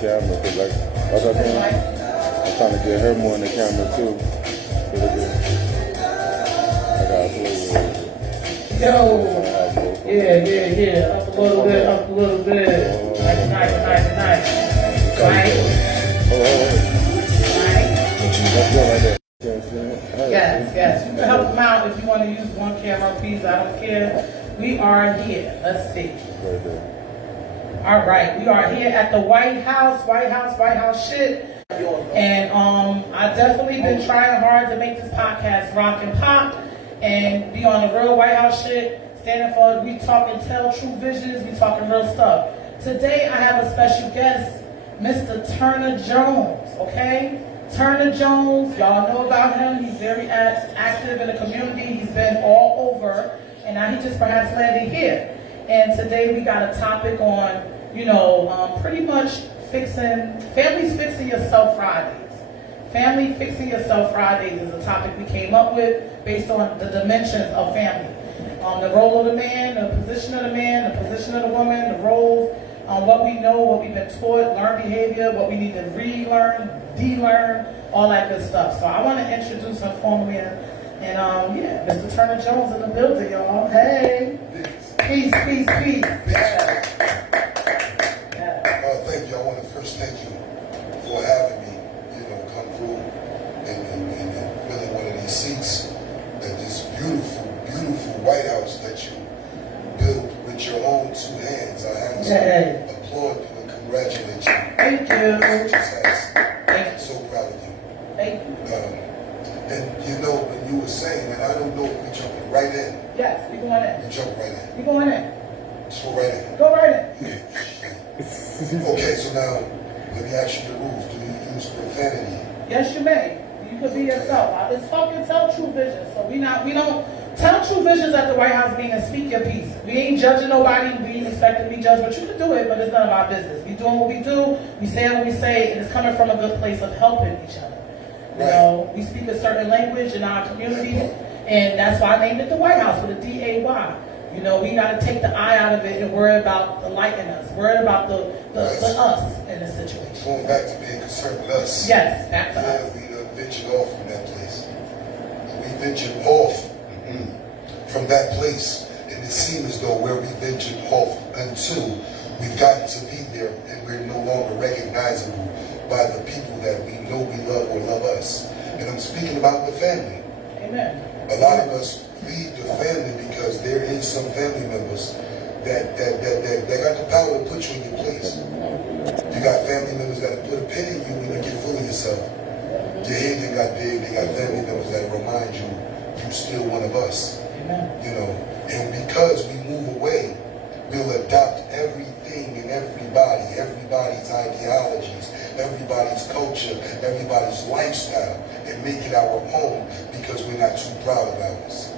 Camera, cause like I was saying, I'm trying to get her more in the camera too. I gotta play with it. Yo, yeah. Up a little bit. Nice. Right. Let's go right there. Yes. You can help them out if you want to use one camera, please. I don't care. We are here. Let's see. Right there. All right, we are here at the White House shit. And I definitely been trying hard to make this podcast rock and pop and be on the real White House shit, standing for we talking tell true visions, we talking real stuff. Today I have a special guest, Mr. Turner Jones, okay? Turner Jones, y'all know about him. He's very active in the community. He's been all over, and now he just perhaps landed here. And today we got a topic on, pretty much families fixing yourself Fridays. Family fixing yourself Fridays is a topic we came up with based on the dimensions of family. The role of the man, the position of the man, the position of the woman, the roles, what we know, what we've been taught, learned behavior, what we need to relearn, de-learn, all that good stuff. So I want to introduce him formally and Mr. Turner Jones in the building, y'all. Hey. Peace. Yeah. Thank you. I want to first thank you for having me, come through and fill in one of these seats at this beautiful White House that you built with your own two hands. I have to applaud you and congratulate you. Thank you. I'm so proud of you. Thank you. And when you were saying, and I don't know if we're jumping right in. Yes, we going in. You jump right in. We going in. Just go right in. Go right in. Okay, so now let me ask you the rules. Do you use profanity? Yes, you may. You could be yourself. It's fucking tell true visions. So we don't tell true visions at the White House meeting and speak your piece. We ain't judging nobody. We ain't expecting to be judged, but you can do it. But it's none of our business. We doing what we do. We say what we say, and it's coming from a good place of helping each other. We speak a certain language in our community, and that's why I named it the White House with a D-A-Y. We got to take the I out of it and worry about the liking us, worry about the us in this situation. Going back to being concerned with us. Yes, back to us. We ventured off from that place. We ventured off from that place, and it seemed as though where we ventured off until we've gotten to be there, and we're no longer recognizable by the people that we know we love or love us. And I'm speaking about the family. Amen. A lot of us leave the family because there is some family members that got the power to put you in your place. You got family members that put a pin in you when you get full of yourself. Your head then got big. They got family members that remind you you're still one of us. And because we move away, we'll adopt everything and everybody's ideologies, everybody's culture, everybody's lifestyle, and make it our home because we're not too proud about us.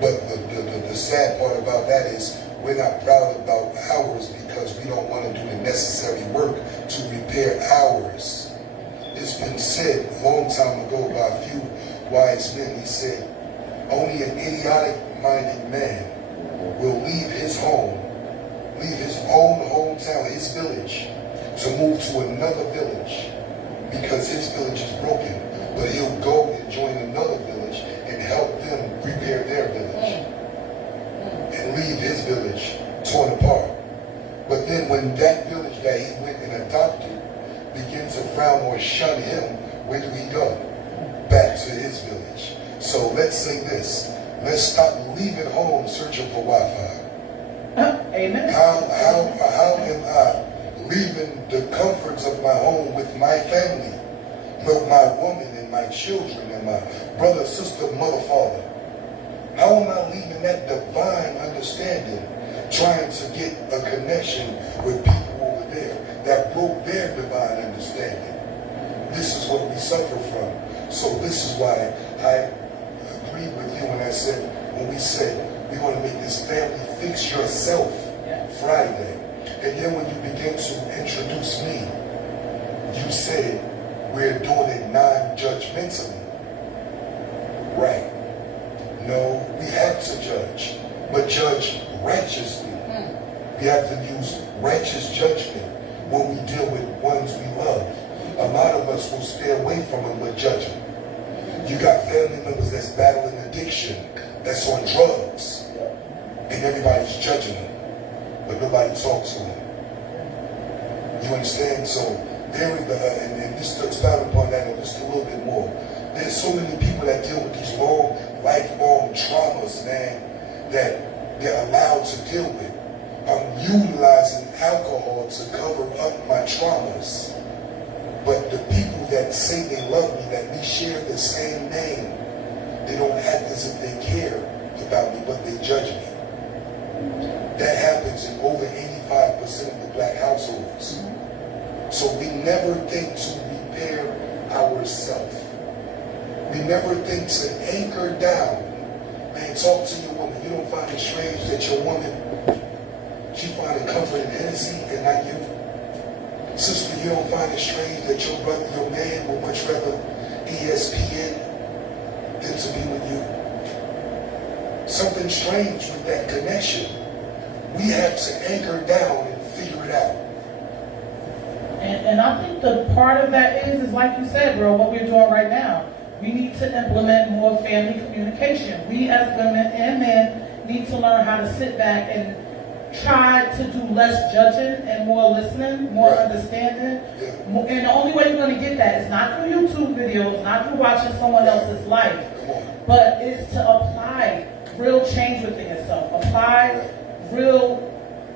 But the sad part about that is we're not proud about ours because we don't want to do the necessary work to repair ours. It's been said a long time ago by a few wise men. He said, only an idiotic-minded man will leave his home, leave his own hometown, his village, to move to another village because his village is broken. But he'll go and join another village and help them repair their village and leave his village torn apart. But then when that village that he went and adopted begins to frown or shun him, where do he go? Back to his village. So let's say this. Let's stop leaving home searching for Wi-Fi. Amen. How am I leaving the comforts of my home with my family, with my woman and my children and my brother, sister, mother, father? How am I leaving that divine understanding, trying to get a connection with people over there that broke their divine understanding? This is what we suffer from. So this is why I agreed with you when we said we want to make this family fix yourself Friday. And then when you begin to introduce me, you said we're doing it non-judgmentally. Right. No, we have to judge, but judge righteously. We have to use righteous judgment when we deal with ones we love. A lot of us will stay away from them but judge them. You got family members that's battling addiction, that's on drugs, and everybody's judging them, but nobody talks to them. You understand? So there, and just to expound upon that just a little bit more, there's so many people that deal with these lifelong traumas, man, that they're allowed to deal with. I'm utilizing alcohol to cover up my traumas. But the people that say they love me, that we share the same name, they don't act as if they care about me, but they judge me. That happens in over 85% of the black households. So we never think to repair ourselves. We never think to anchor down. Man, talk to your woman. You don't find it strange that your woman, she finds comfort in Hennessy and not you? Sister, you don't find it strange that your brother, your man, would much rather ESPN than to be with you? Something strange with that connection. We have to anchor down and figure it out. And I think the part of that is like you said, bro, what we're doing right now. We need to implement more family communication. We as women and men need to learn how to sit back and try to do less judging and more listening, more understanding. Yeah. And the only way you're going to get that is not through YouTube videos, not through watching someone else's life, but is to apply real change within yourself. Apply real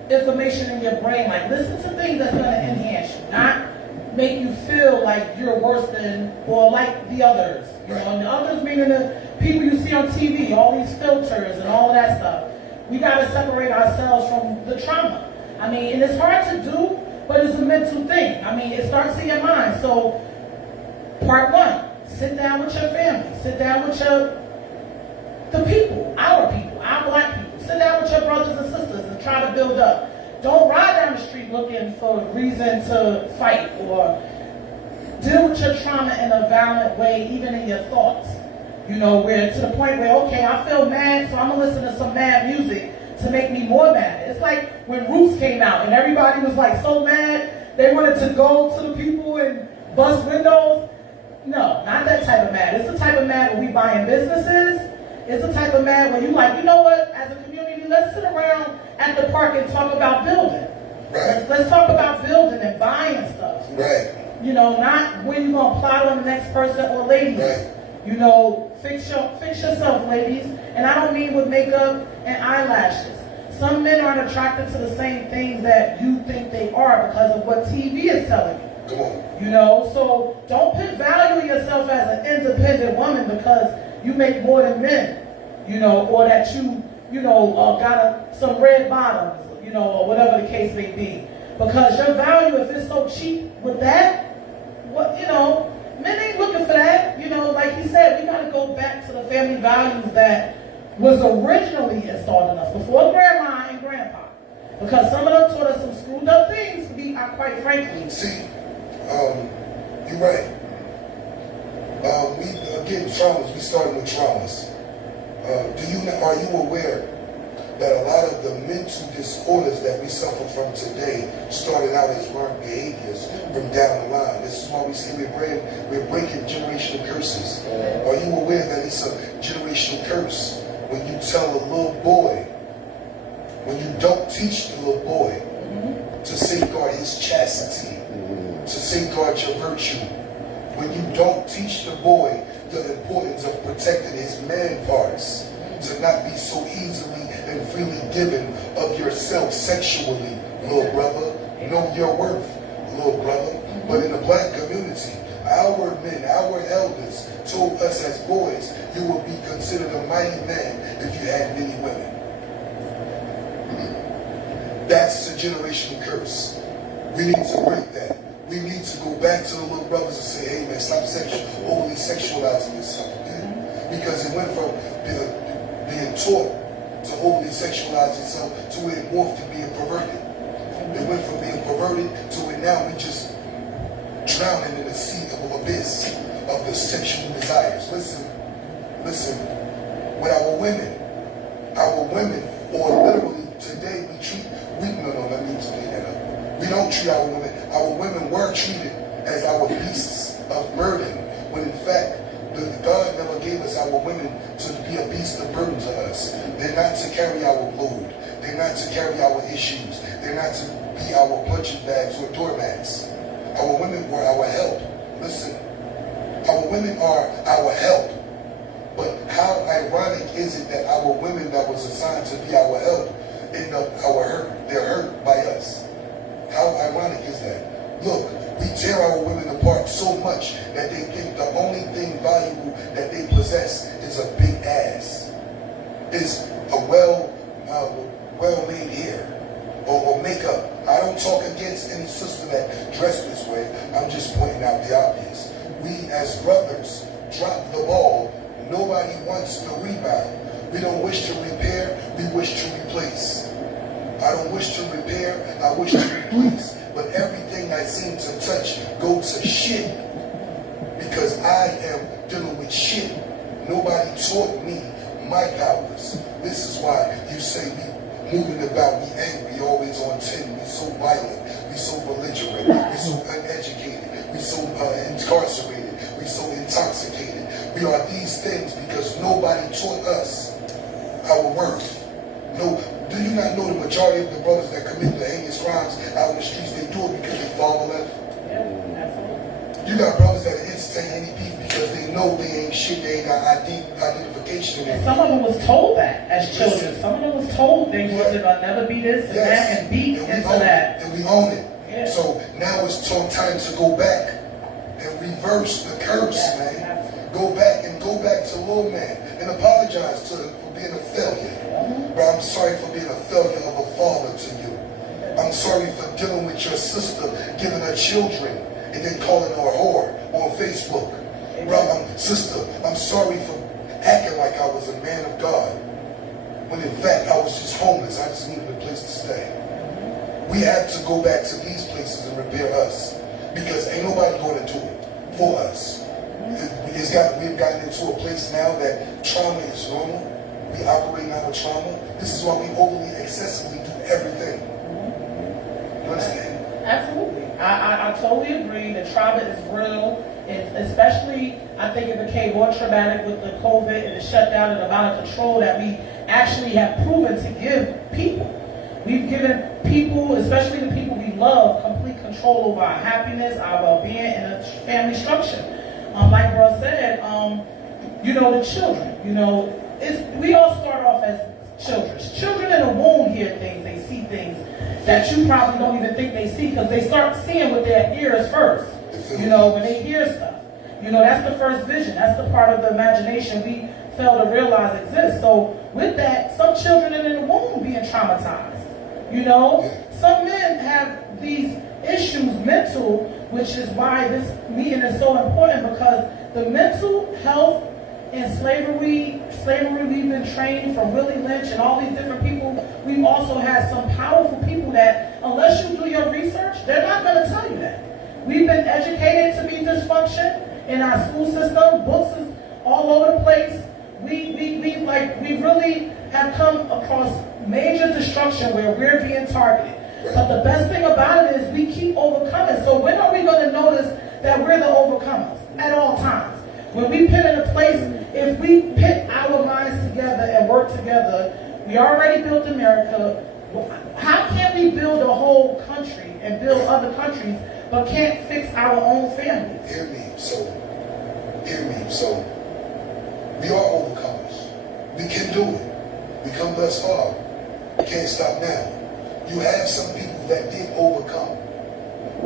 information in your brain. Like, listen to things that's going to enhance you, not make you feel like you're worse than or like the others. You know, and the others meaning the people you see on TV, all these filters and all of that stuff. We got to separate ourselves from the trauma. I mean, and it's hard to do, but it's a mental thing. I mean, it starts in your mind. So, part one, sit down with your family. Sit down with the people, our black people. Sit down with your brothers and sisters and try to build up. Don't ride down the street looking for a reason to fight or deal with your trauma in a violent way, even in your thoughts. You know, where to the point where, okay, I feel mad, so I'm going to listen to some mad music to make me more mad. It's like when Roots came out and everybody was like so mad, they wanted to go to the people and bust windows. No, not that type of mad. It's the type of mad where we buying businesses. It's the type of mad where you like, you know what, as a community, let's sit around at the park and talk about building. Right. Let's talk about building and buying stuff. Right. You know, not when you're going to plot on the next person or ladies. Right. You know, fix yourself, ladies. And I don't mean with makeup and eyelashes. Some men aren't attracted to the same things that you think they are because of what TV is telling you. Come on. You know, so don't put value in yourself as an independent woman because you make more than men. You know, or that you know, got some red bottoms, you know, or whatever the case may be. Because your value, if it's so cheap with that, what, you know, men ain't looking for that. You know, like he said, we got to go back to the family values that was originally installed in us before grandma and grandpa. Because some of them taught us some screwed up things, to be quite frankly. See, you're right. We, again, traumas, we started with traumas. Are you aware that a lot of the mental disorders that we suffer from today started out as learned behaviors from down the line? This is why we say we're breaking generational curses. Are you aware that it's a generational curse when you tell a little boy, when you don't teach the little boy to safeguard his chastity, to safeguard your virtue, when you don't teach the boy the importance of protecting his man parts, to not be so easily and freely given of yourself sexually, little brother. Know your worth, little brother. But in the black community, our men, our elders told us as boys, you would be considered a mighty man if you had many women. That's the generational curse. We need to break that. We need to go back to the little brothers and say, hey man, stop overly sexualizing yourself, man. Because it went from being taught to overly sexualize yourself to where it morphed to being perverted. It went from being perverted to where now we just drowning in the sea of the abyss of the sexual desires. Listen, with our women, or literally today let me explain that up. We don't treat our women were treated as our beasts of burden, when in fact, God never gave us our women to be a beast of burden to us. They're not to carry our load. They're not to carry our issues. They're not to be our punching bags or doormats. Our women were our help. Listen, our women are our help. But how ironic is it that our women that was assigned to be our help end up they're hurt by us? How ironic is that? Look, we tear our women apart so much that they think the only thing valuable that they possess is a big ass, is a well-made hair or makeup. I don't talk against any sister that dress this way. I'm just pointing out the obvious. We as brothers drop the ball. Nobody wants the rebound. We don't wish to repair, we wish to replace. I don't wish to repair, I wish to replace. But everything I seem to touch goes to shit, because I am dealing with shit. Nobody taught me my powers. This is why you say we moving about, we angry, always on 10, we so violent, we so belligerent, we so uneducated, we so incarcerated, we so intoxicated. We are these things because nobody taught us our worth. No, do you not know the majority of the brothers that commit the heinous crimes out in the streets, they do it because they father left? Yeah, absolutely. You got brothers that entertain any beef because they know they ain't shit, they ain't got identification. And some of them was told that as children. Some of them was told they were gonna never be this and that and beat and so that. And we own it. Yeah. So now it's time to go back and reverse the curse, man. Go back to Lord man and apologize for being a failure. But I'm sorry for being a failure of a father to you. I'm sorry for dealing with your sister, giving her children, and then calling her a whore on Facebook. Sister, I'm sorry for acting like I was a man of God, when in fact I was just homeless. I just needed a place to stay. We have to go back to these places and repair us, because ain't nobody going to do it for us. We've gotten into a place now that trauma is normal. We operate in our trauma. This is why we overly, excessively do everything. You understand? Absolutely. I totally agree that trauma is real, and especially I think it became more traumatic with the COVID and the shutdown and the amount of control that we actually have proven to give people. We've given people, especially the people we love, complete control over our happiness, our well-being, and the family structure. Like bro said, the children, we all start off as children. Children in the womb hear things, they see things that you probably don't even think they see, because they start seeing with their ears first. When they hear stuff. That's the first vision. That's the part of the imagination we fail to realize exists. So with that, some children are in the womb being traumatized. Some men have these issues mental, which is why this meeting is so important, because the mental health in slavery we've been trained from Willie Lynch and all these different people. We've also had some powerful people that, unless you do your research, they're not going to tell you that. We've been educated to be dysfunction in our school system. Books is all over the place. We really have come across major destruction where we're being targeted. But the best thing about it is we keep overcoming. So when are we going to notice that we're the overcomers? At all times. When we put in a place, if we put our minds together and work together, we already built America. How can we build a whole country and build other countries, but can't fix our own families? Hear me. So we are overcomers. We can do it. We come thus far. We can't stop now. You have some people that did overcome.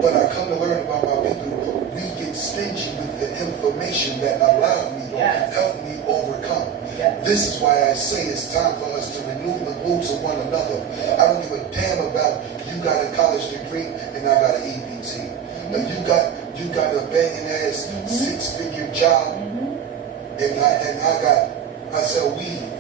But I come to learn about my people, we get stingy with the information that allowed me to help me overcome. Yes. This is why I say it's time for us to renew the glue to one another. I don't give a damn about you got a college degree and I got an EBT. You got a banging ass 6-figure job and I sell weed.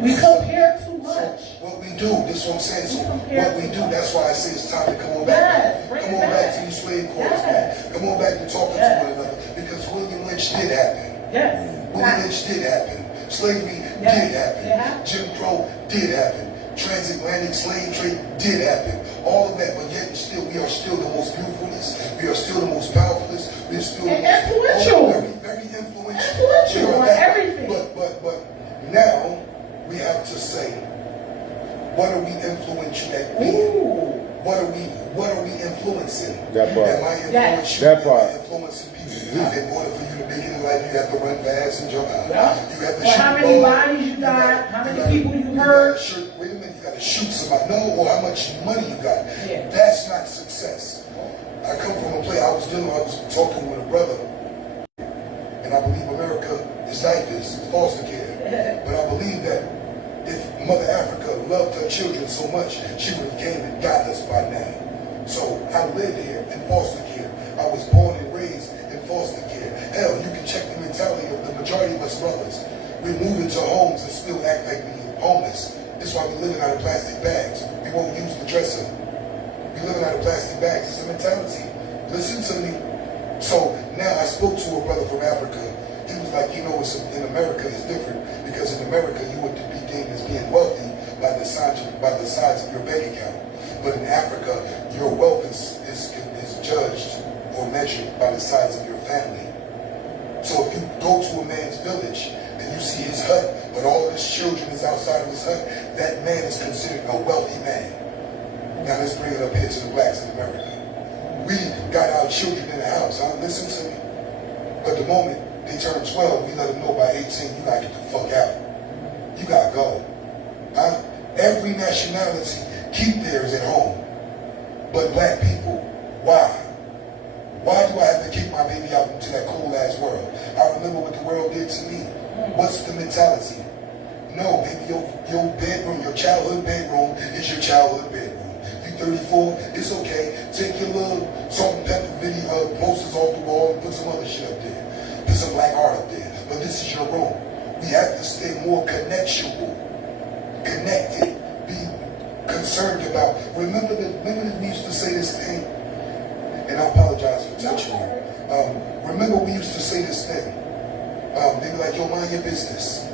We compare too much. What we do, this is what I'm saying. So what we do, that's why I say it's time to come on back. Come on back to these slave quarters, man. Come on back to talking to one another. Because William Lynch did happen. Yes. William Lynch did happen. Slavery did happen. Jim Crow did happen. Transatlantic slave trade did happen. All of that, but yet still, we are still the most beautifulest. We are still the most powerfulest. We are still the most influential. Very influential. Influential on everything. But now we have to say, what are we influential at being? What are we influencing? That part. Am I influencing? That part. Influencing people. In order for you to make it in life, you have to run fast and jump out. Yeah. You have to well, shoot how many ball. bodies you got? How many people you hurt? Wait a minute, you got to shoot somebody. No, or how much money you got. Yeah. That's not success. I come from a place, I was talking with a brother, and I believe America is diapers, foster care. But I believe that if Mother Africa loved her children so much, she would have came and got us by now. So I live here in foster care. I was born and raised in foster care. Hell, you can check the mentality of the majority of us brothers. We move into homes and still act like we're homeless. That's why we're living out of plastic bags. We won't use the dresser. We're living out of plastic bags. It's a mentality. Listen to me. So now I spoke to a brother from Africa. He was like, you know, in America it's different because in America you would be deemed as being wealthy by the size of your bank account. But in Africa, your wealth is judged or measured by the size of your family. So if you go to a man's village and you see his hut, but all of his children is outside of his hut, that man is considered a wealthy man. Now let's bring it up here to the blacks in America. We got our children in the house. Listen to me. But the moment they turn 12, we let them know by 18, you gotta get the fuck out. You gotta go. Every nationality keep theirs at home. But black people, why? Why do I have to kick my baby out into that cool ass world? I remember what the world did to me. What's the mentality? No, baby, your bedroom, your childhood bedroom is your childhood bedroom. You 34, it's okay. Take your little salt and pepper video posters off the wall and put some other shit up there. Put some black art up there. But this is your room. We have to stay more connected, be concerned about. Remember that we used to say this thing, and I apologize for touching you. Remember we used to say this thing. They be like, yo, mind your business.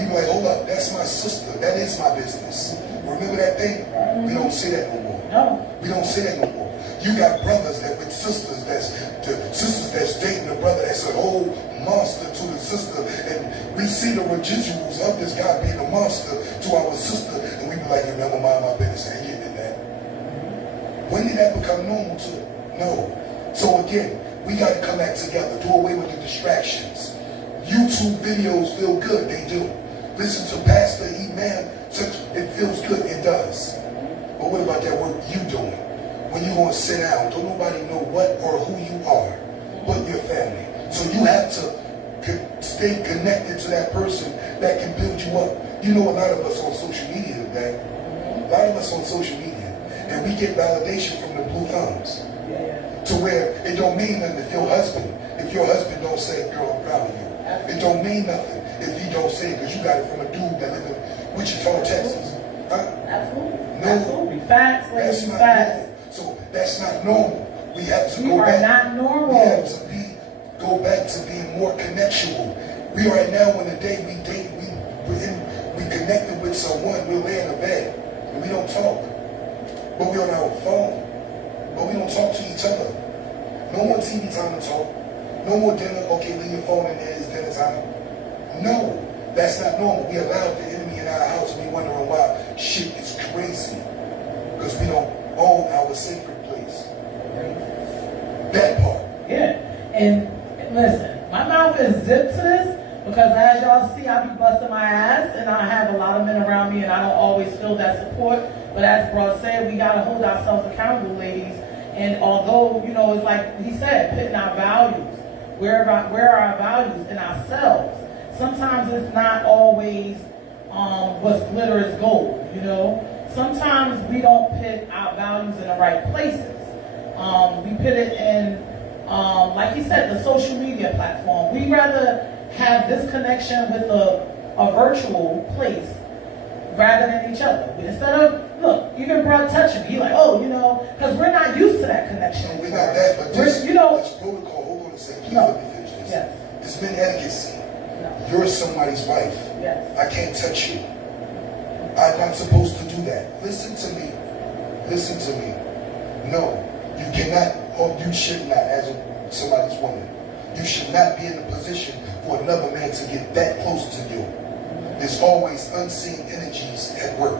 You be like, hold up, that's my sister. That is my business. Remember that thing? We don't say that no more. No. We don't say that no more. You got brothers that with sisters that's dating a brother that's a whole monster to the sister, and we see the residuals of this guy being a monster to our sister, and we be like, yo, never mind my business, I ain't getting in that. When did that become normal to it? No. So again, we got to come back together, do away with the distractions. YouTube videos feel good, they do. Listen to Pastor E-Man, it feels good, it does. But what about that work you doing? When you going to sit down, don't nobody know what or who you are, but your family. So you have to stay connected to that person that can build you up. You know, a lot of us on social media today, and we get validation from the blue thumbs. To where it don't mean nothing if your husband don't say, girl, I'm proud of you. It don't mean nothing if he don't say it because you got it from a dude that live in Wichita, Texas. Absolutely. No. Absolutely. Facts, ladies, facts. So that's not normal. We have to You go are back. not normal. We have to go back to being more connectual. We are now in the day we date, we connected with someone, we're laying in bed, and we don't talk. But we're on our phone. But we don't talk to each other. No more TV time to talk. No more dinner. Okay, leave your phone in there. It's dinner time. No, that's not normal. We allowed the enemy in our house and we wondering why shit is crazy. Because we don't own our sacred place. That part. Yeah. And listen, my mouth is zipped to this because as y'all see, I be busting my ass and I have a lot of men around me and I don't always feel that support. But as Bro said, we got to hold ourselves accountable, ladies. And although, you know, it's like he said, pitting our values. Where are our values in ourselves? Sometimes it's not always what's glitter is gold, you know? Sometimes we don't put our values in the right places. We put it in, like he said, the social media platform. We rather have this connection with a virtual place rather than each other. Instead of, look, even bro touching me, he like, oh, you know, because we're not used to that connection. No, we're not that, but this, you know, this protocol, hold on a second, please no. let me finish this. Yes. It's been etiquette. No. You're somebody's wife. Yes. I can't touch you. I'm not supposed to do that. Listen to me. Listen to me. No, you cannot, or you should not, as somebody's woman, you should not be in a position for another man to get that close to you. There's always unseen energies at work.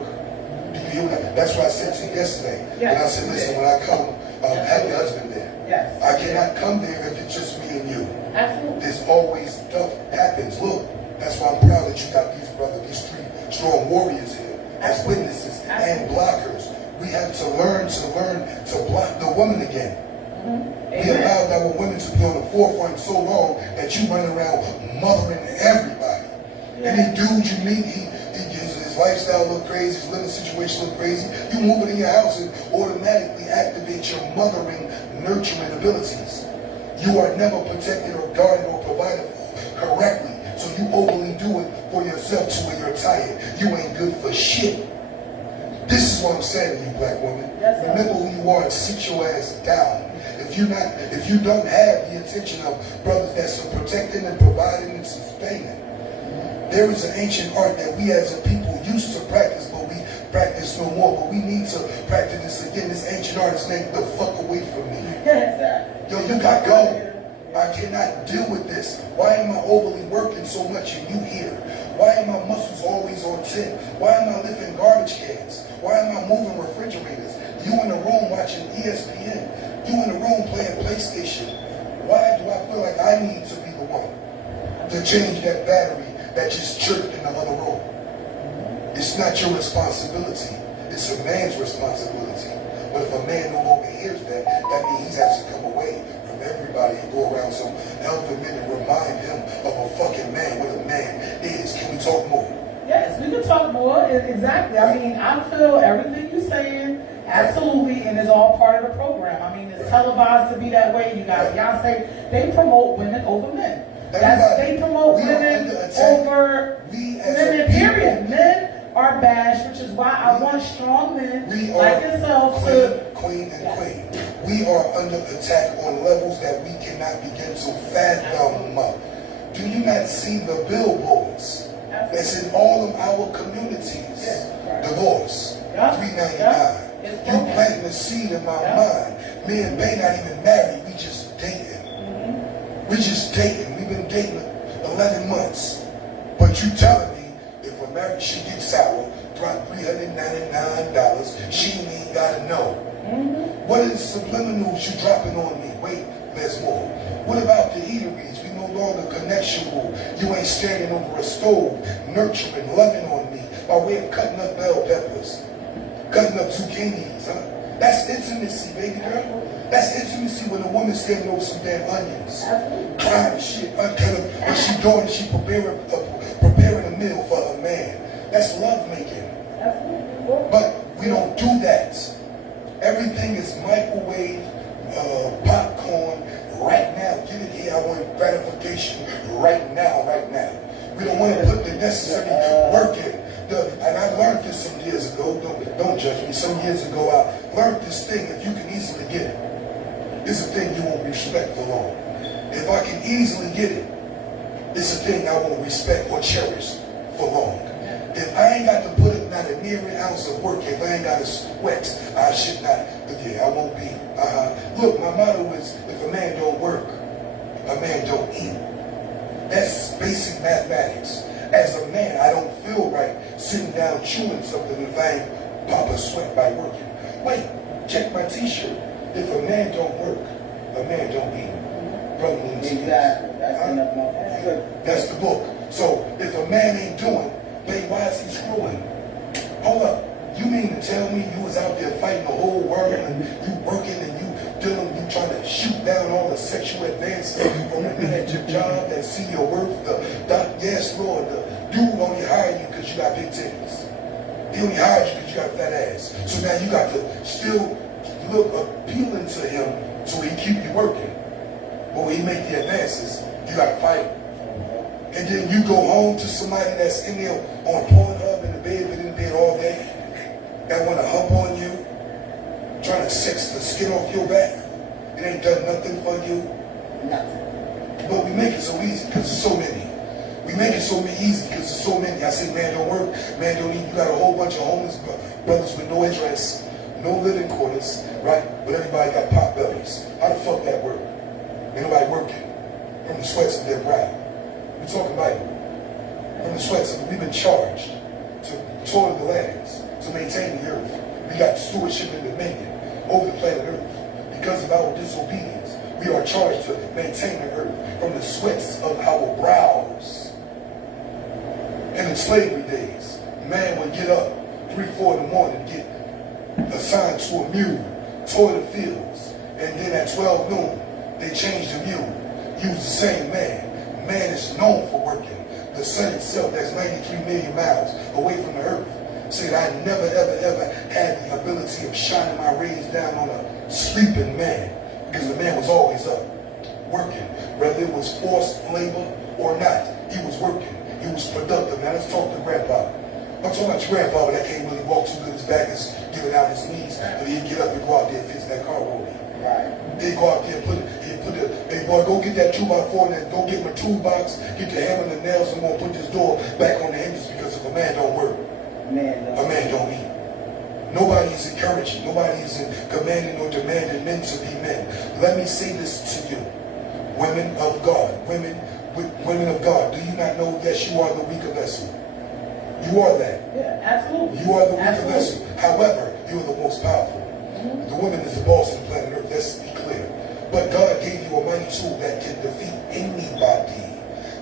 Do you hear that? That's what I said to you yesterday. Yes. And I said, listen, when I come, have your husband there. Yes. I cannot come there if it's just me and you. Absolutely. There's always stuff happens. Look, that's why I'm proud that you got these brothers, these three strong warriors here as witnesses and blockers. We have to learn to block the woman again. We allowed our women to be on the forefront so long that you run around mothering everybody. Any dude you meet, his lifestyle look crazy, his living situation look crazy. You move it in your house and automatically activate your mothering, nurturing abilities. You are never protected or guarded or provided for correctly. So you overly do it for yourself to where you're tired. You ain't good for shit. This is what I'm saying to you, black woman. Yes, remember who you are and sit your ass down. If you don't have the intention of brothers that's protecting and providing and sustaining, there is an ancient art that we as a people used to practice, but we practice no more. But we need to practice this again. This ancient art is named "The fuck away from me." Yo, you got to go. I cannot deal with this. Why am I overly working so much and you here? Why are my muscles always on 10? Why am I lifting garbage cans? Why am I moving refrigerators? You in the room watching ESPN. You in the room playing PlayStation. Why do I feel like I need to be the one to change that battery that just chirped in the other room? It's not your responsibility. It's a man's responsibility. But if a man no longer hears that, that means he has to come away from everybody and go around some elder men and remind him of a fucking man, what a man is. Can we talk more? Yes, we can talk more. Exactly. I mean, I feel everything you're saying, absolutely, and it's all part of the program. I mean, it's televised to be that way. You got Beyonce. They promote women over men. They promote women over women, period. Men are bashed, which is why I want strong men like yourself to... Queen. We are under attack on levels that we cannot begin to fathom. Do you not see the billboards that's in all of our communities? Divorce, $3.99. You planting a seed in my mind. Me and Bay not even married, we just dating. We just dating. We've been dating 11 months. But you telling me if a marriage she gets sour, drop $399, she ain't gotta know. What is subliminals you dropping on me? Wait, there's more. What about the eateries? We no longer connectional. You ain't standing over a stove, nurturing, loving on me by way of cutting up bell peppers, cutting up zucchinis, huh? That's intimacy, baby girl. That's intimacy when a woman's standing over some damn onions, crying shit, uncut. What she doing? She preparing a meal for her man. That's love making. But we don't do that. Everything is microwave, popcorn, right now. Get it here. I want gratification right now. We don't want to put the necessary work in. And I learned this some years ago. Don't judge me. Some years ago, I learned this thing. If you can easily get it, it's a thing you won't respect for long. If I can easily get it, it's a thing I won't respect or cherish for long. If I ain't got to put it, not a near an ounce of work, if I ain't got to sweat, I should not, I won't be, Look, my motto is, if a man don't work, a man don't eat. That's basic mathematics. As a man, I don't feel right sitting down chewing something if I ain't pop a sweat by working. Wait, check my t-shirt. If a man don't work, a man don't eat. Brother means exactly. That's the book. So if a man ain't doing, babe, why is he screwing? Hold up. You mean to tell me you was out there fighting the whole world and you working and you dealing, you trying to shoot down all the sexual advances from women at your job that see your worth? Yes, Lord, the dude only hired you because you got big titties. He only hired you because you got fat ass. So now you got to still look appealing to him so he keep you working. But when he make the advances, you got to fight. And then you go home to somebody that's in there on Pornhub in the bed, been in bed all day, that want to hump on you, trying to sex the skin off your back. It ain't done nothing for you. Nothing. But we make it so easy because there's so many. We make it so easy because there's so many. I say, man don't work, man don't eat. You got a whole bunch of homeless brothers with no address, no living quarters, right? But everybody got pot bellies. How the fuck that work? Ain't nobody working from the sweats of their brow. We're talking Bible. From the sweats of, we've been charged to toil the lands, to maintain the earth. We got stewardship and dominion over the planet Earth. Because of our disobedience, we are charged to maintain the earth from the sweats of our brows. And in slavery days, man would get up 3, 4 in the morning, get assigned to a mule, toil the fields, and then at 12 noon, they changed the mule. Use the same man. Man is known for working. The sun itself, that's 93 million miles away from the earth, said I never, ever, ever had the ability of shining my rays down on a sleeping man, because the man was always up, working. Whether it was forced labor or not, he was working. He was productive. Now let's talk to Grandpa. I'm talking about your grandfather that can't really walk too good. His back is giving out his knees, but he'd get up and go out there and fix that car rolling. Right. They'd go out there and hey boy, go get that 2x4 and go get my toolbox, get the hammer and the nails, and I'm gonna put this door back on the hinges, because if a man don't work, a man don't eat. Nobody is encouraging, nobody is commanding or demanding men to be men. Let me say this to you, women of God, women of God, do you not know that you are the weaker vessel? You are that. Yeah, absolutely. You are the weaker vessel. However, you are the most powerful. The woman is the boss of the planet Earth, let's be clear. But God gave you a mighty tool that can defeat anybody.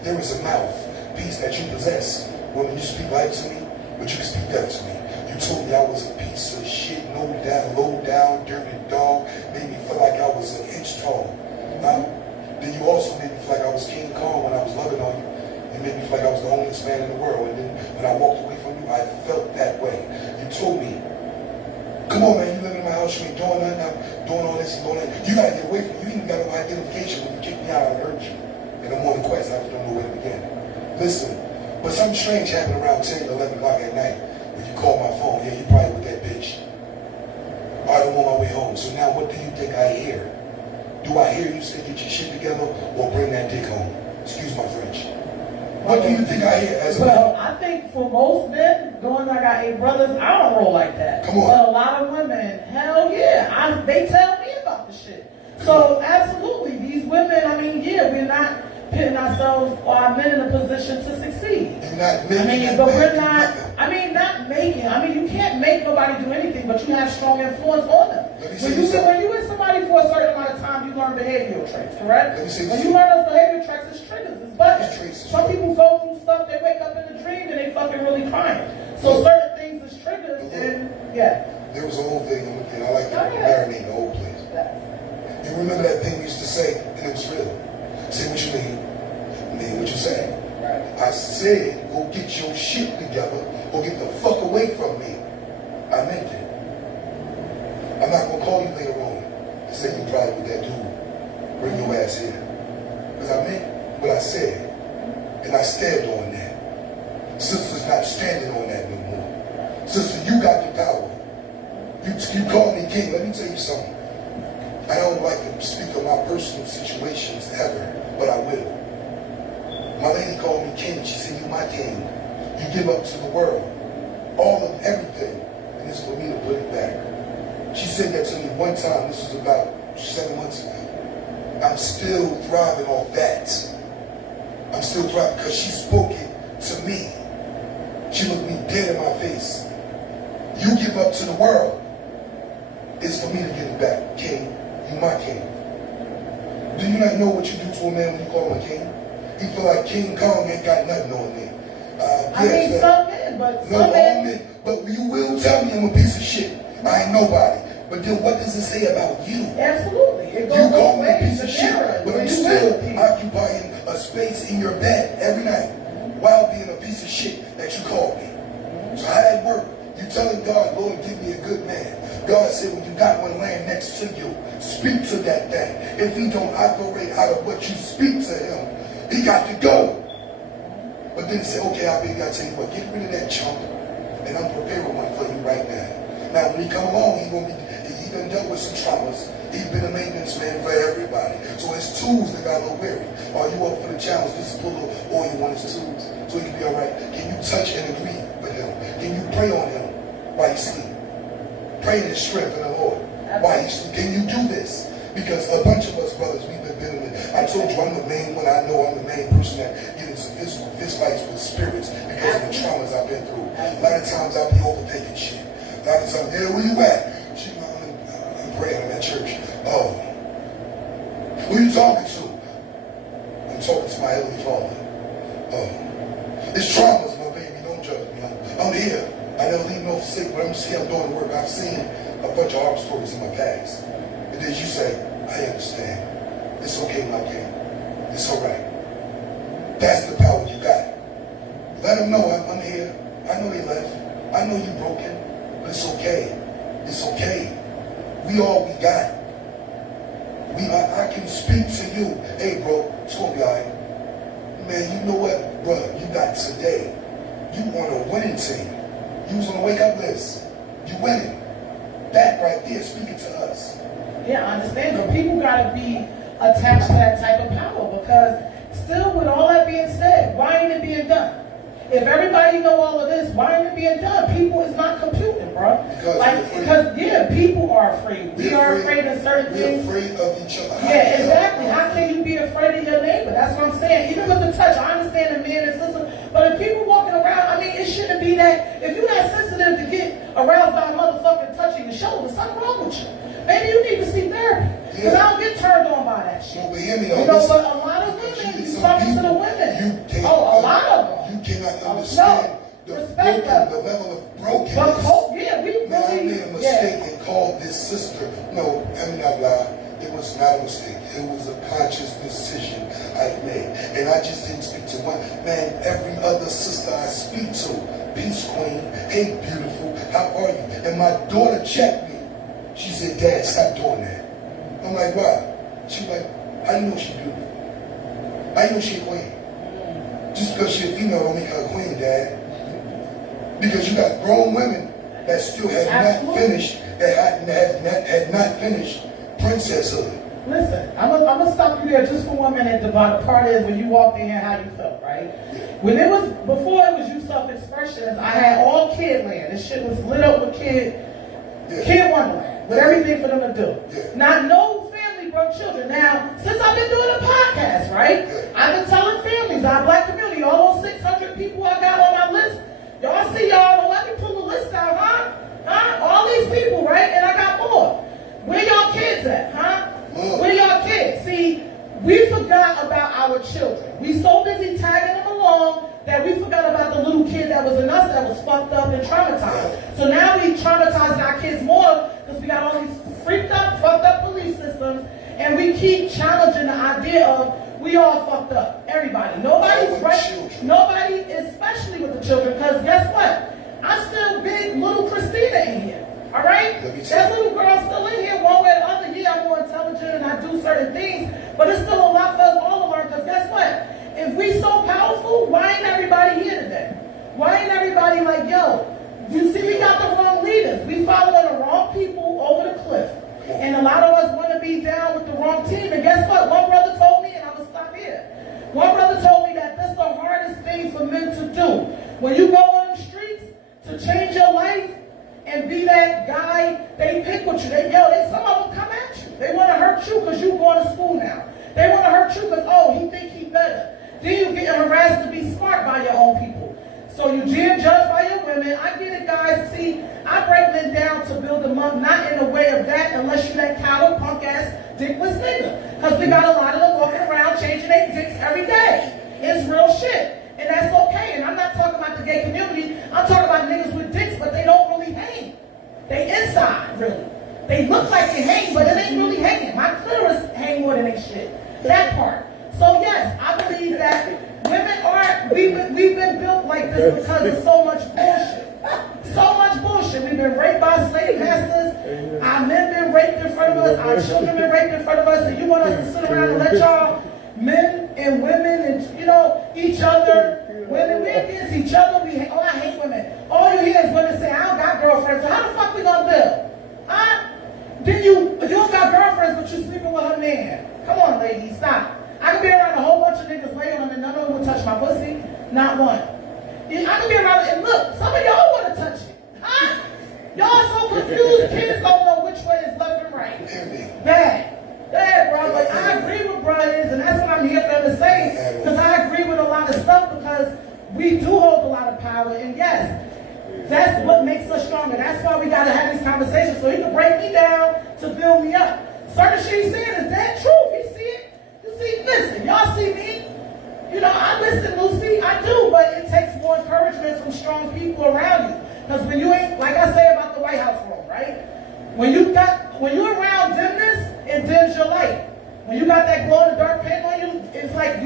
There is a mouthpiece that you possess. Woman, you speak life to me, but you can speak death to me. You told me I was a piece of shit, low down, dirty dog, made me feel like I was an inch tall. Then you also made me feel like I was King Kong when I was loving on you. You made me feel like I was the onlyest man in the world. And then when I walked away from you, I felt that way. You told me, come on, man, you living in my house, you ain't doing nothing, I'm doing all this and doing that. You gotta get away from me. You even got no identification. When you kicked me out, I heard you. In the morning quest, I just don't know where to begin. Listen, but something strange happened around 10, 11 o'clock at night when you called my phone. Yeah, you probably with that bitch. All right, I'm on my way home. So now what do you think I hear? Do I hear you say get your shit together or bring that dick home? Excuse my French. What do you think I hear as a Well, I think for most men, knowing I got 8 brothers, I don't roll like that. Come on. But a lot of women, hell yeah, they tell me about the shit. So absolutely, these women, I mean, yeah, we're not putting ourselves or our men in a position to succeed. You're not making I mean, but we're not, not making. I mean, you can't make nobody do anything, but you have strong influence on them. When you with somebody for a certain amount of time, you learn behavioral traits, correct? When you learn those behavioral traits, it's triggers, it's buttons. Some people go through stuff, they wake up in a dream and they fucking really crying. So certain things is triggers, and yeah. There was an old thing, and I like to marinate the old place. You remember that thing we used to say, and it was real. Say what you mean what you say. I said, go get your shit together, or get the fuck away from me. I meant it. I'm not gonna call you later on and say you probably with that dude. Bring your ass here. Because I meant what I said, and I stand on that. Sister's not standing on that no more. Sister, you got the power. You call me king. Let me tell you something. I don't like to speak of my personal situations ever, but I will. My lady called me king. She said, you my king. You give up to the world. All of everything. And it's for me to put it back. She said that to me one time. This was about 7 months ago. I'm still thriving off that. I'm still thriving because she spoke it to me. She looked me dead in my face. You give up to the world. It's for me to give it back. King, you my king. Do you not know what you do to a man when you call him a king? He feel like King Kong ain't got nothing on me. I mean, some men, but some men. But you will tell me I'm a piece of shit. I ain't nobody. But then what does it say about you? Absolutely. It goes You call me a ways, piece of shit, but I'm still occupying a space in your bed every night while being a piece of shit that you called me. So how that work? You telling God, Lord, give me a good man. God said, when you got one laying next to you, speak to that thing. If he don't operate out of what you speak to him, he got to go. But then say, okay, I got to tell you what, get rid of that chunk and I'm preparing one for you right now. Now, when he come along, he done dealt with some traumas. He's been a maintenance man for everybody. So his tools, they got a little weary. Are you up for the challenge? Just put a little oil on his tools so he can be all right. Can you touch and agree with him? Can you pray on him while he sleep? Pray in his strength in the Lord while he sleep. Can you do this? Because a bunch of us brothers, we've been in it. I told you I'm the main one. I know I'm the main person that get into physical fist fights with spirits because of the traumas I've been through. A lot of times I'll be overthinking shit. A lot of times, yeah, where you at? I'm praying, I'm at church. Oh. Who you talking to? I'm talking to my Heavenly Father. Oh. It's traumas, my baby. Don't judge me. I'm here. I never leave no sick, but I'm just here. I'm doing work. I've seen a bunch of horror stories in my past. And then you say, I understand. It's okay, my king. It's all right. That's the power you got. Let them know I'm here. I know they left. I know you're broken. But it's okay. It's okay. We all we got. I can speak to you. Hey, bro, it's going to be all right. Man, you know what, bro? You got today. You on a winning team. You was on the wake-up list. You winning. That right there speaking to us. Yeah, I understand, but people got to be attached to that type of power because still, with all that being said, why ain't it being done? If everybody know all of this, why ain't it being done? People is not computing, bro. Because people are afraid. We are afraid of certain things. We're afraid of each other. Yeah, exactly. How can you be afraid of your neighbor? That's what I'm saying. Even with the touch, I understand the man and sister, but if people walking around, I mean, it shouldn't be that. If you're that sensitive to get aroused by a motherfucker touching your shoulder, something wrong with you. Maybe you need to see therapy. Because I don't get turned on by that shit. No, but hear me though. You know, but a lot of women, you talking to the women. A lot of them. You cannot understand the level of brokenness. I made a mistake and called this sister. No, I mean, not lie. It was not a mistake. It was a conscious decision I made. And I just didn't speak to one. Man, every other sister I speak to, peace queen, hey beautiful, how are you? And my daughter checked me. She said, Dad, stop doing that. I'm like, why? She like, how you know she beautiful? How you know she a queen? Just because she's a female don't make her a queen, Dad. Because you got grown women that still have not finished, had not finished princesshood. Listen, I'm gonna stop you there just for 1 minute. The part is when you walked in here, how you felt, right? Yeah. When it was before it was you self-expressions, I had all kid land. This shit was lit up with kid wonderland, with everything for them to do. Yeah. Not no family broke children. Now, since I've been doing a podcast, right? Yeah. I've been telling families, our black community, all those 600 people I got on my list. Y'all see y'all, let me pull the list out, huh? All these people, right? And I got more. Where y'all kids at, huh? Where y'all kids? See, we forgot about our children. We so busy tagging them along that we forgot about the little kid that was in us that was fucked up and traumatized. So now we traumatizing our kids more because we got all these freaked up, fucked up police systems, and we keep challenging the idea of we all fucked up. Everybody. Nobody's right. Nobody, especially with the children, because guess what? I'm still big little Christina in here. All right? That little girl's still in here one way or the other. Yeah, I'm more intelligent and I do certain things, but it's still a lot for us all to learn because guess what? If we so powerful, why ain't everybody here today? Why ain't everybody like, yo, you see we got the wrong leaders. We following the wrong people over the cliff. And a lot of us want to be down with the wrong team. And guess what? One brother told me, and I'm going to stop here. One brother told me that this is the hardest thing for men to do. When you go on the streets to change your life and be that guy, they pick with you. Some of them come at you. They want to hurt you because you're going to school now. They want to hurt you because, he think he better. Then you get harassed to be smart by your own people. So you judged by your women. I get it, guys. See, I break men down to build them up, not in the way of that, unless you that coward, punk-ass, dickless nigga. Because we got a lot of them walking around changing their dicks every day. It's real shit. And that's okay. And I'm not talking about the gay community. I'm talking about niggas with dicks, but they don't really hang. They inside, really. They look like they hang, but it ain't really hanging. My clitoris hang more than they shit. That part. So yes, I believe that women we've been built like this because of so much bullshit. So much bullshit. We've been raped by slave masters. Our men been raped in front of us. Our children been raped in front of us. And you want us to sit around and let y'all men and women and each other. Women, we're against each other. I hate women. all you hear is women say, I don't got girlfriends, so how the fuck we gonna build? Huh? Then you don't got girlfriends, but you sleeping with her man. Come on, ladies, stop. I can be around a whole bunch of niggas laying on and none of them will touch my pussy. Not one. I can be around and look, some of y'all want to touch it. Huh? Y'all so confused, kids don't know which way is left and right. Bad, bro. But I agree with brothers, and that's what I'm here for to say. Because I agree with a lot of stuff because we do hold a lot of power. And yes, that's what makes us stronger. That's why we got to have these conversations. So he can break me down to build me up. Certain shit he's saying is that true. You see it? You see, listen, y'all see me? You know, I listen, Lucy, I do, but it takes more encouragement from strong people around you. Because when you ain't, like I say about the White House room, right? When you're around dimness, it dims your light. When you got that glow in the dark paint on you, it's like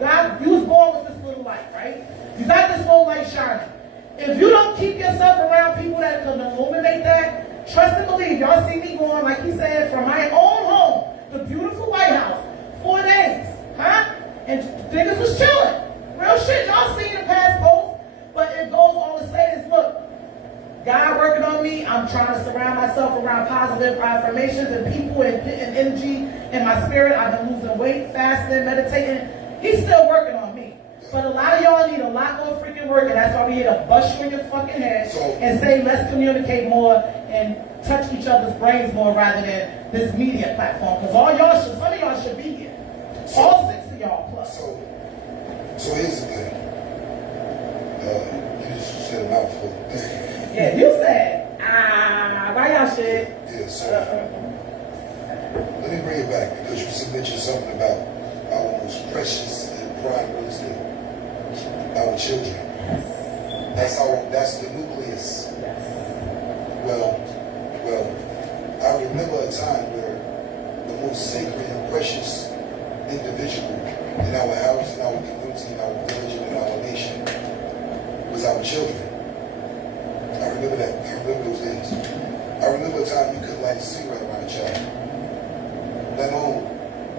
God, you was born with this little light, right? You got this little light shining. If you don't keep yourself around people that can illuminate that, trust and believe, y'all see me going, like he said, from my own home, the beautiful White House, 4 days, huh? And niggas was chilling. Real shit, y'all seen the past posts, but it goes on to say is, look, God working on me, I'm trying to surround myself around positive affirmations and people and energy in my spirit. I've been losing weight, fasting, meditating. He's still working on me. But a lot of y'all need a lot more freaking work, and that's why we here to bust you in your fucking head and say let's communicate more and touch each other's brains more rather than this media platform. Because some of y'all should be here. All 6 of y'all plus. So here's the thing. You just said a mouthful. Yeah, you said, why y'all shit? Yeah, so let me bring it back because you mentioned something about our most precious and prime real estate, our children. That's the nucleus. Well, I remember a time where the most sacred and precious individual in our house, in our community, in our village, and in our nation was our children. I remember that. I remember those days. I remember a time you couldn't like see right around a child, let alone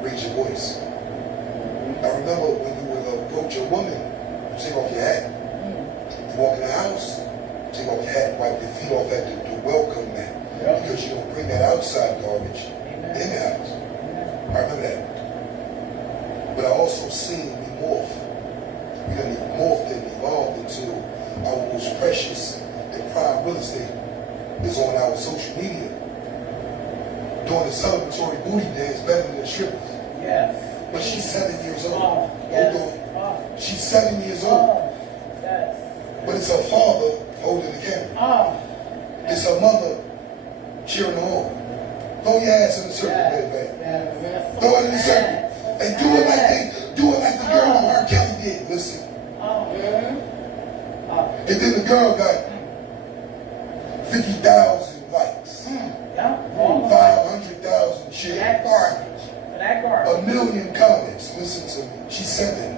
raise your voice. I remember when you would approach a woman, you take off your hat. You walk in the house, take off your hat, wipe your feet off at the welcome mat. Because you don't bring that outside garbage in the house. I remember that. But I also seen we morph. We done morphed and evolved into our most precious and prime real estate is on our social media. Doing the celebratory booty dance better than the strippers. Yes. But she's 7 years old. Yes. She's 7 years old. Yes. But it's her father holding the camera. It's her mother cheering her on. Throw your ass in the circle, man. Throw it in the circle. And do it like the girl on R. Kelly did. Listen. And then the girl got 50,000 likes. 500,000 shares. That garbage. 1 million comments. Listen to me. She's 7.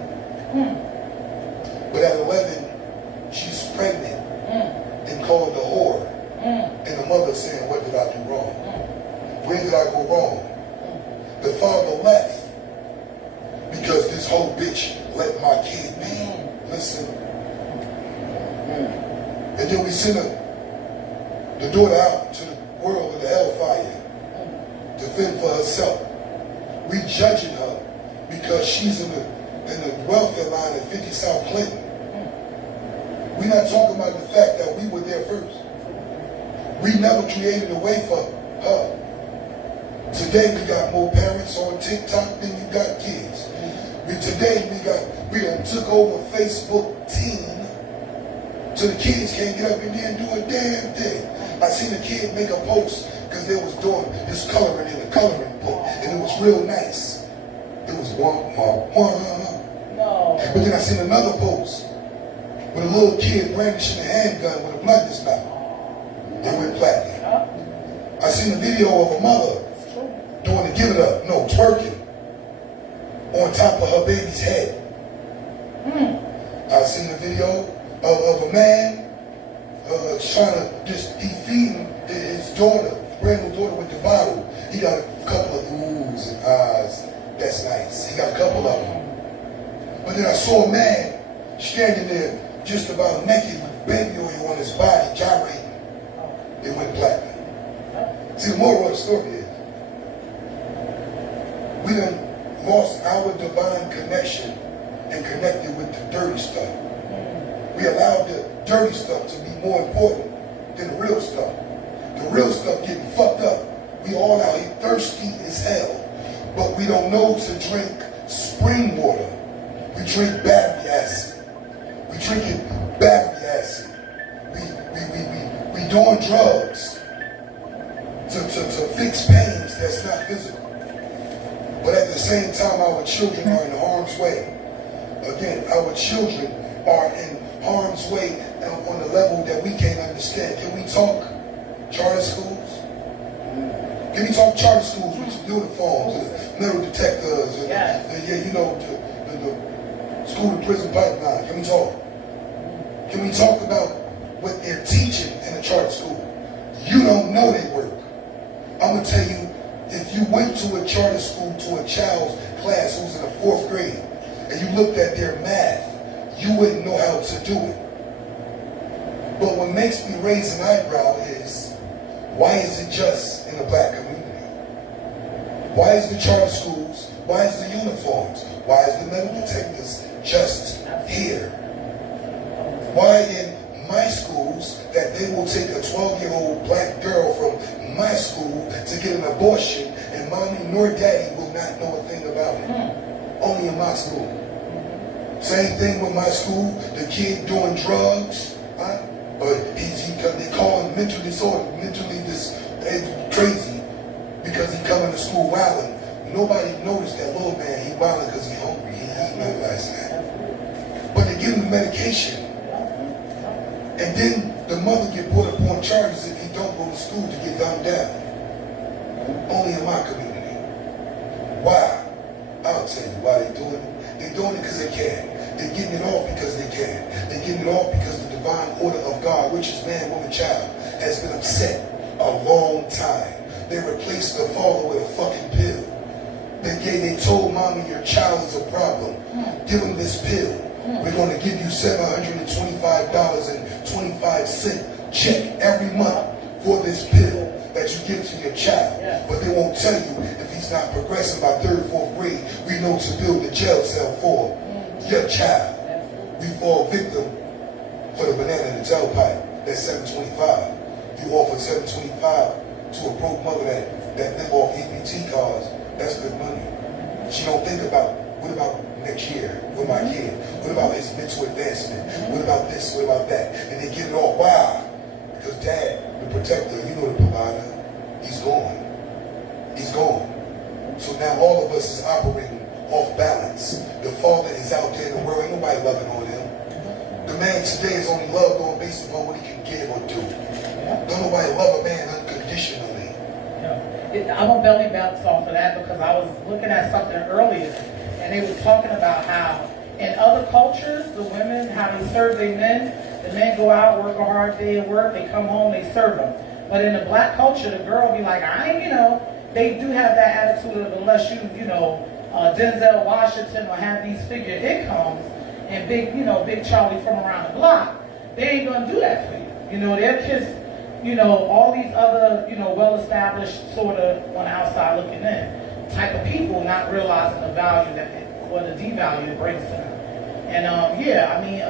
But at 11, she's pregnant and called a whore. And the mother saying, what did I do wrong? Where did I go wrong? The father left because this whole bitch let my kid be. Listen. And then we send the daughter out to the world of the hellfire to fend for herself. We judging her because she's in the welfare line at 50 South Clinton. We're not talking about the fact that we were there first. We never created a way for her. Today we got more parents on TikTok than you got kids. We done took over Facebook Teen so the kids can't get up in there and do a damn thing. I seen a kid make a post because they was doing this coloring in a coloring book and it was real nice. It was one. No. But then I seen another post with a little kid brandishing a handgun with a blunt in his mouth. They went platinum. I seen a video of a mother doing the give it up, no, twerking on top of her baby's head. I seen a video of a man trying to he feeding his daughter, brand new daughter with the bottle. He got a couple of oohs and ahs. That's nice. He got a couple of them. But then I saw a man standing there just about naked baby oil on his body gyrating. It went platinum. See, the moral of the story is, we done lost our divine connection and connected with the dirty stuff. We allowed the dirty stuff to be more important than the real stuff. The real stuff getting fucked up. We all out here thirsty as hell, but we don't know to drink spring water. We drink battery acid. We drinking battery acid. We doing drugs to fix pains that's not physical. But at the same time, our children are in harm's way. Again, our children are in harm's way on a level that we can't understand. Can we talk charter schools? Can we talk charter schools with uniforms, the metal detectors, the school to prison pipeline? Can we talk? Can we talk about what they're teaching in a charter school? You don't know their work. I'm going to tell you, if you went to a charter school to a child's class who's in the 4th grade and you looked at their math, you wouldn't know how to do it. But what makes me raise an eyebrow is, why is it just in the black community? Why is the charter schools, why is the uniforms, why is the metal detectors just here? Why in my schools that they will take a 12-year-old black girl from my school to get an abortion and mommy nor daddy will not know a thing about it? Only in my school. Same thing with my school, the kid doing drugs, but they call him mental disorder, crazy because he coming to school wilding. Nobody noticed that little man, he wilding because he hungry, he eating nothing last night. But they give him the medication. And then the mother get put up on charges if he don't go to school to get dumbed down. Only in my community. Why? I'll tell you why they're doing it. They're doing it because they can. They're getting it off because they can. They're getting it off because the divine order of God, which is man, woman, child, has been upset a long time. They replaced the father with a fucking pill. They told mommy your child is a problem. Give him this pill. We're going to give you $725.25 check every month for this pill that you give to your child. But they won't tell you if he's not progressing by 3rd, 4th grade, we know to build a jail cell for your child. We fall victim for the banana in the tailpipe. That's $725. You offer $725 to a broke mother that live off EBT cards. That's good money. She don't think about, what about next year with my kid? What about his mental advancement? What about this? What about that? And they get it all. Why? Because dad, the protector, you know the provider, he's gone. He's gone. So now all of us is operating off balance. The father is out there in the world. Ain't nobody loving on him. The man today is only loved on based upon what he can give or do. Don't nobody love a man unconditionally. I'm gonna belly bounce off of that because I was looking at something earlier and they were talking about how in other cultures, the women, how they serve their men. The men go out, work a hard day at work, they come home, they serve them. But in the black culture, the girl be like, they do have that attitude of unless you Denzel Washington or have these figure incomes and big Charlie from around the block, they ain't gonna do that for you. They're just, all these other, well-established sort of on the outside looking in type of people not realizing the value or the devalue it brings to them. And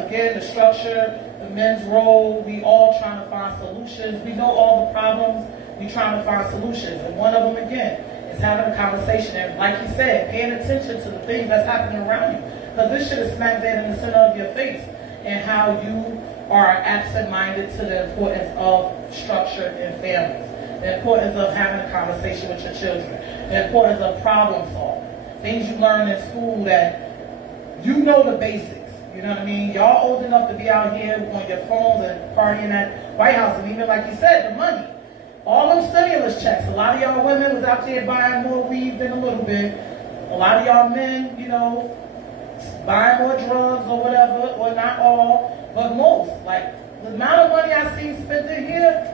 again, the structure, the men's role, we all trying to find solutions. We know all the problems, we trying to find solutions. And one of them, again, is having a conversation and, like you said, paying attention to the things that's happening around you. Because this shit is smack dead in the center of your face. And how you are absent-minded to the importance of structure in families. The importance of having a conversation with your children. The importance of problem solving. Things you learn in school that you know the basics. You know what I mean? Y'all old enough to be out here on your phones and partying at White House. And even like you said, the money. All them stimulus checks. A lot of y'all women was out there buying more weed than a little bit. A lot of y'all men, buying more drugs or whatever, or not all, but most. Like, the amount of money I see spent in here,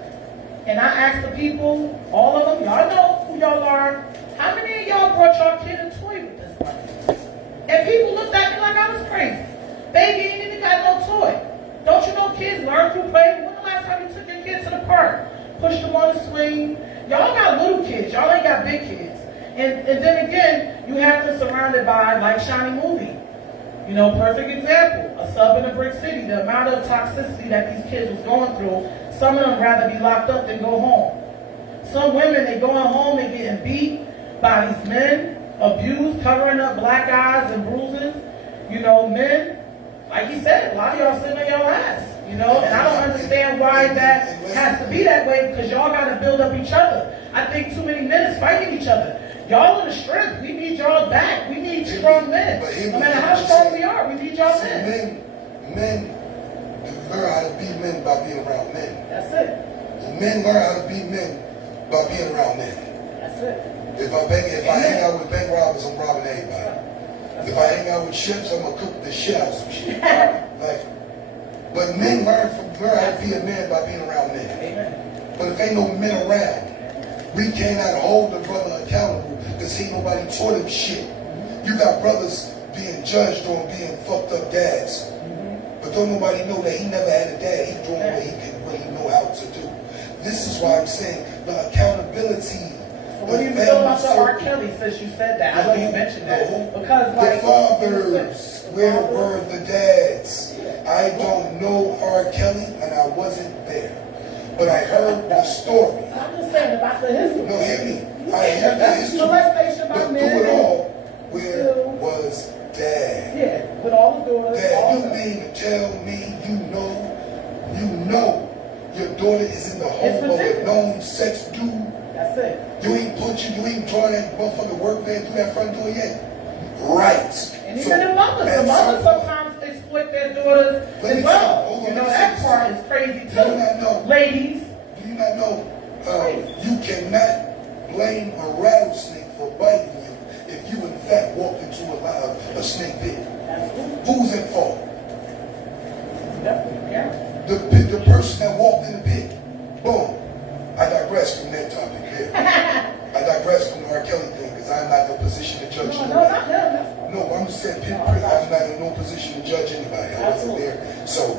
and I asked the people, all of them, y'all know who y'all are, how many of y'all brought y'all kid a toy with this money? And people looked at me like I was crazy. Baby ain't even got no toy. Don't you know kids learn through play. When the last time you took your kids to the park? Pushed them on the swing. Y'all got little kids. Y'all ain't got big kids. And then again, you have to surround it by like Shiny Movie. You know, perfect example. A sub in a brick city. The amount of toxicity that these kids was going through, some of them rather be locked up than go home. Some women, they going home, they getting beat by these men, abused, covering up black eyes and bruises. You know, men, like he said, a lot of y'all sitting on your ass. You know, and I don't understand why that has to be that way, because y'all got to build up each other. I think too many men is fighting each other. Y'all are the strength. We need y'all back. We need strong men. No matter how strong we are, we need y'all men. Men learn how to be men by being around men. That's it. Men learn how to be men by being around men. That's it. If I hang out with bank robbers, I'm robbing everybody. If I hang out with chefs, I'm gonna cook the shit out of some shit. But men learn how to be a man by being around men. Amen. But if ain't no men around, we cannot hold the brother accountable because ain't nobody taught him shit. You got brothers being judged on being fucked up dads. But don't nobody know that he never had a dad. He's doing what he know how to do. This is why I'm saying the accountability. What do you feel about the R. Kelly since you said that? I know you mentioned that. Because like the fathers, where were the dads? I don't know R. Kelly and I wasn't there. But I heard the story. I'm just saying about the history. No, hear me. I heard the history. But through it all, where was Dad? Yeah, with all the daughters. Dad, you mean to tell me you know your daughter is in the home of a known sex dude? That's it. You ain't drawn that motherfucking work man through that front door yet? Right. And even the mothers sometimes exploit their daughters as well. You know, that part is crazy too. Do you not know? Ladies. Do you not know? You cannot blame a rattlesnake for biting you if you in fact walked into a snake pit. Who's at fault? Yeah. The person that walked in the pit. Boom. I digress from that topic here. I digress from the R. Kelly thing because I'm not in a position to judge you. No, not him. No, I'm just saying, I'm not in no position to judge anybody. I wasn't there, so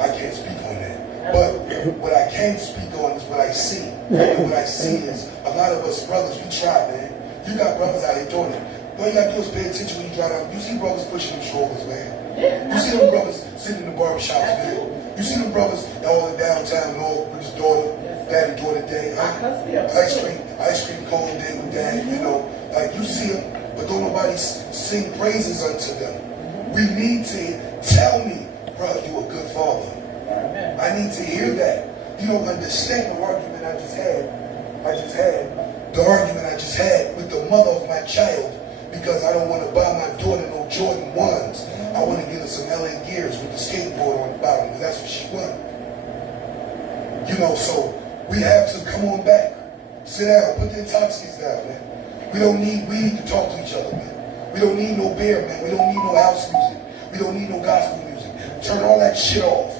I can't speak on that. But what I can speak on is what I see. And what I see is a lot of us brothers, we try, man. You got brothers out here doing it. All you gotta do is pay attention when you drive down. You see brothers pushing them strollers, man. You see them brothers sitting in the barbershops, man. You see them brothers all in downtown, all with his daughter, daddy, daughter, day. Ice cream cone day with dad, you know. Like you see them, but don't nobody sing praises unto them. We need to tell me, bro, you a good father. I need to hear that. You don't understand the argument I just had. The argument I just had with the mother of my child because I don't want to buy my daughter no Jordan 1s. I want to get her some LA Gears with the skateboard on the bottom because that's what she wanted. You know, so we have to come on back. Sit down, put the intoxicants down, man. We need to talk to each other, man. We don't need no beer, man. We don't need no house music. We don't need no gospel music. Turn all that shit off.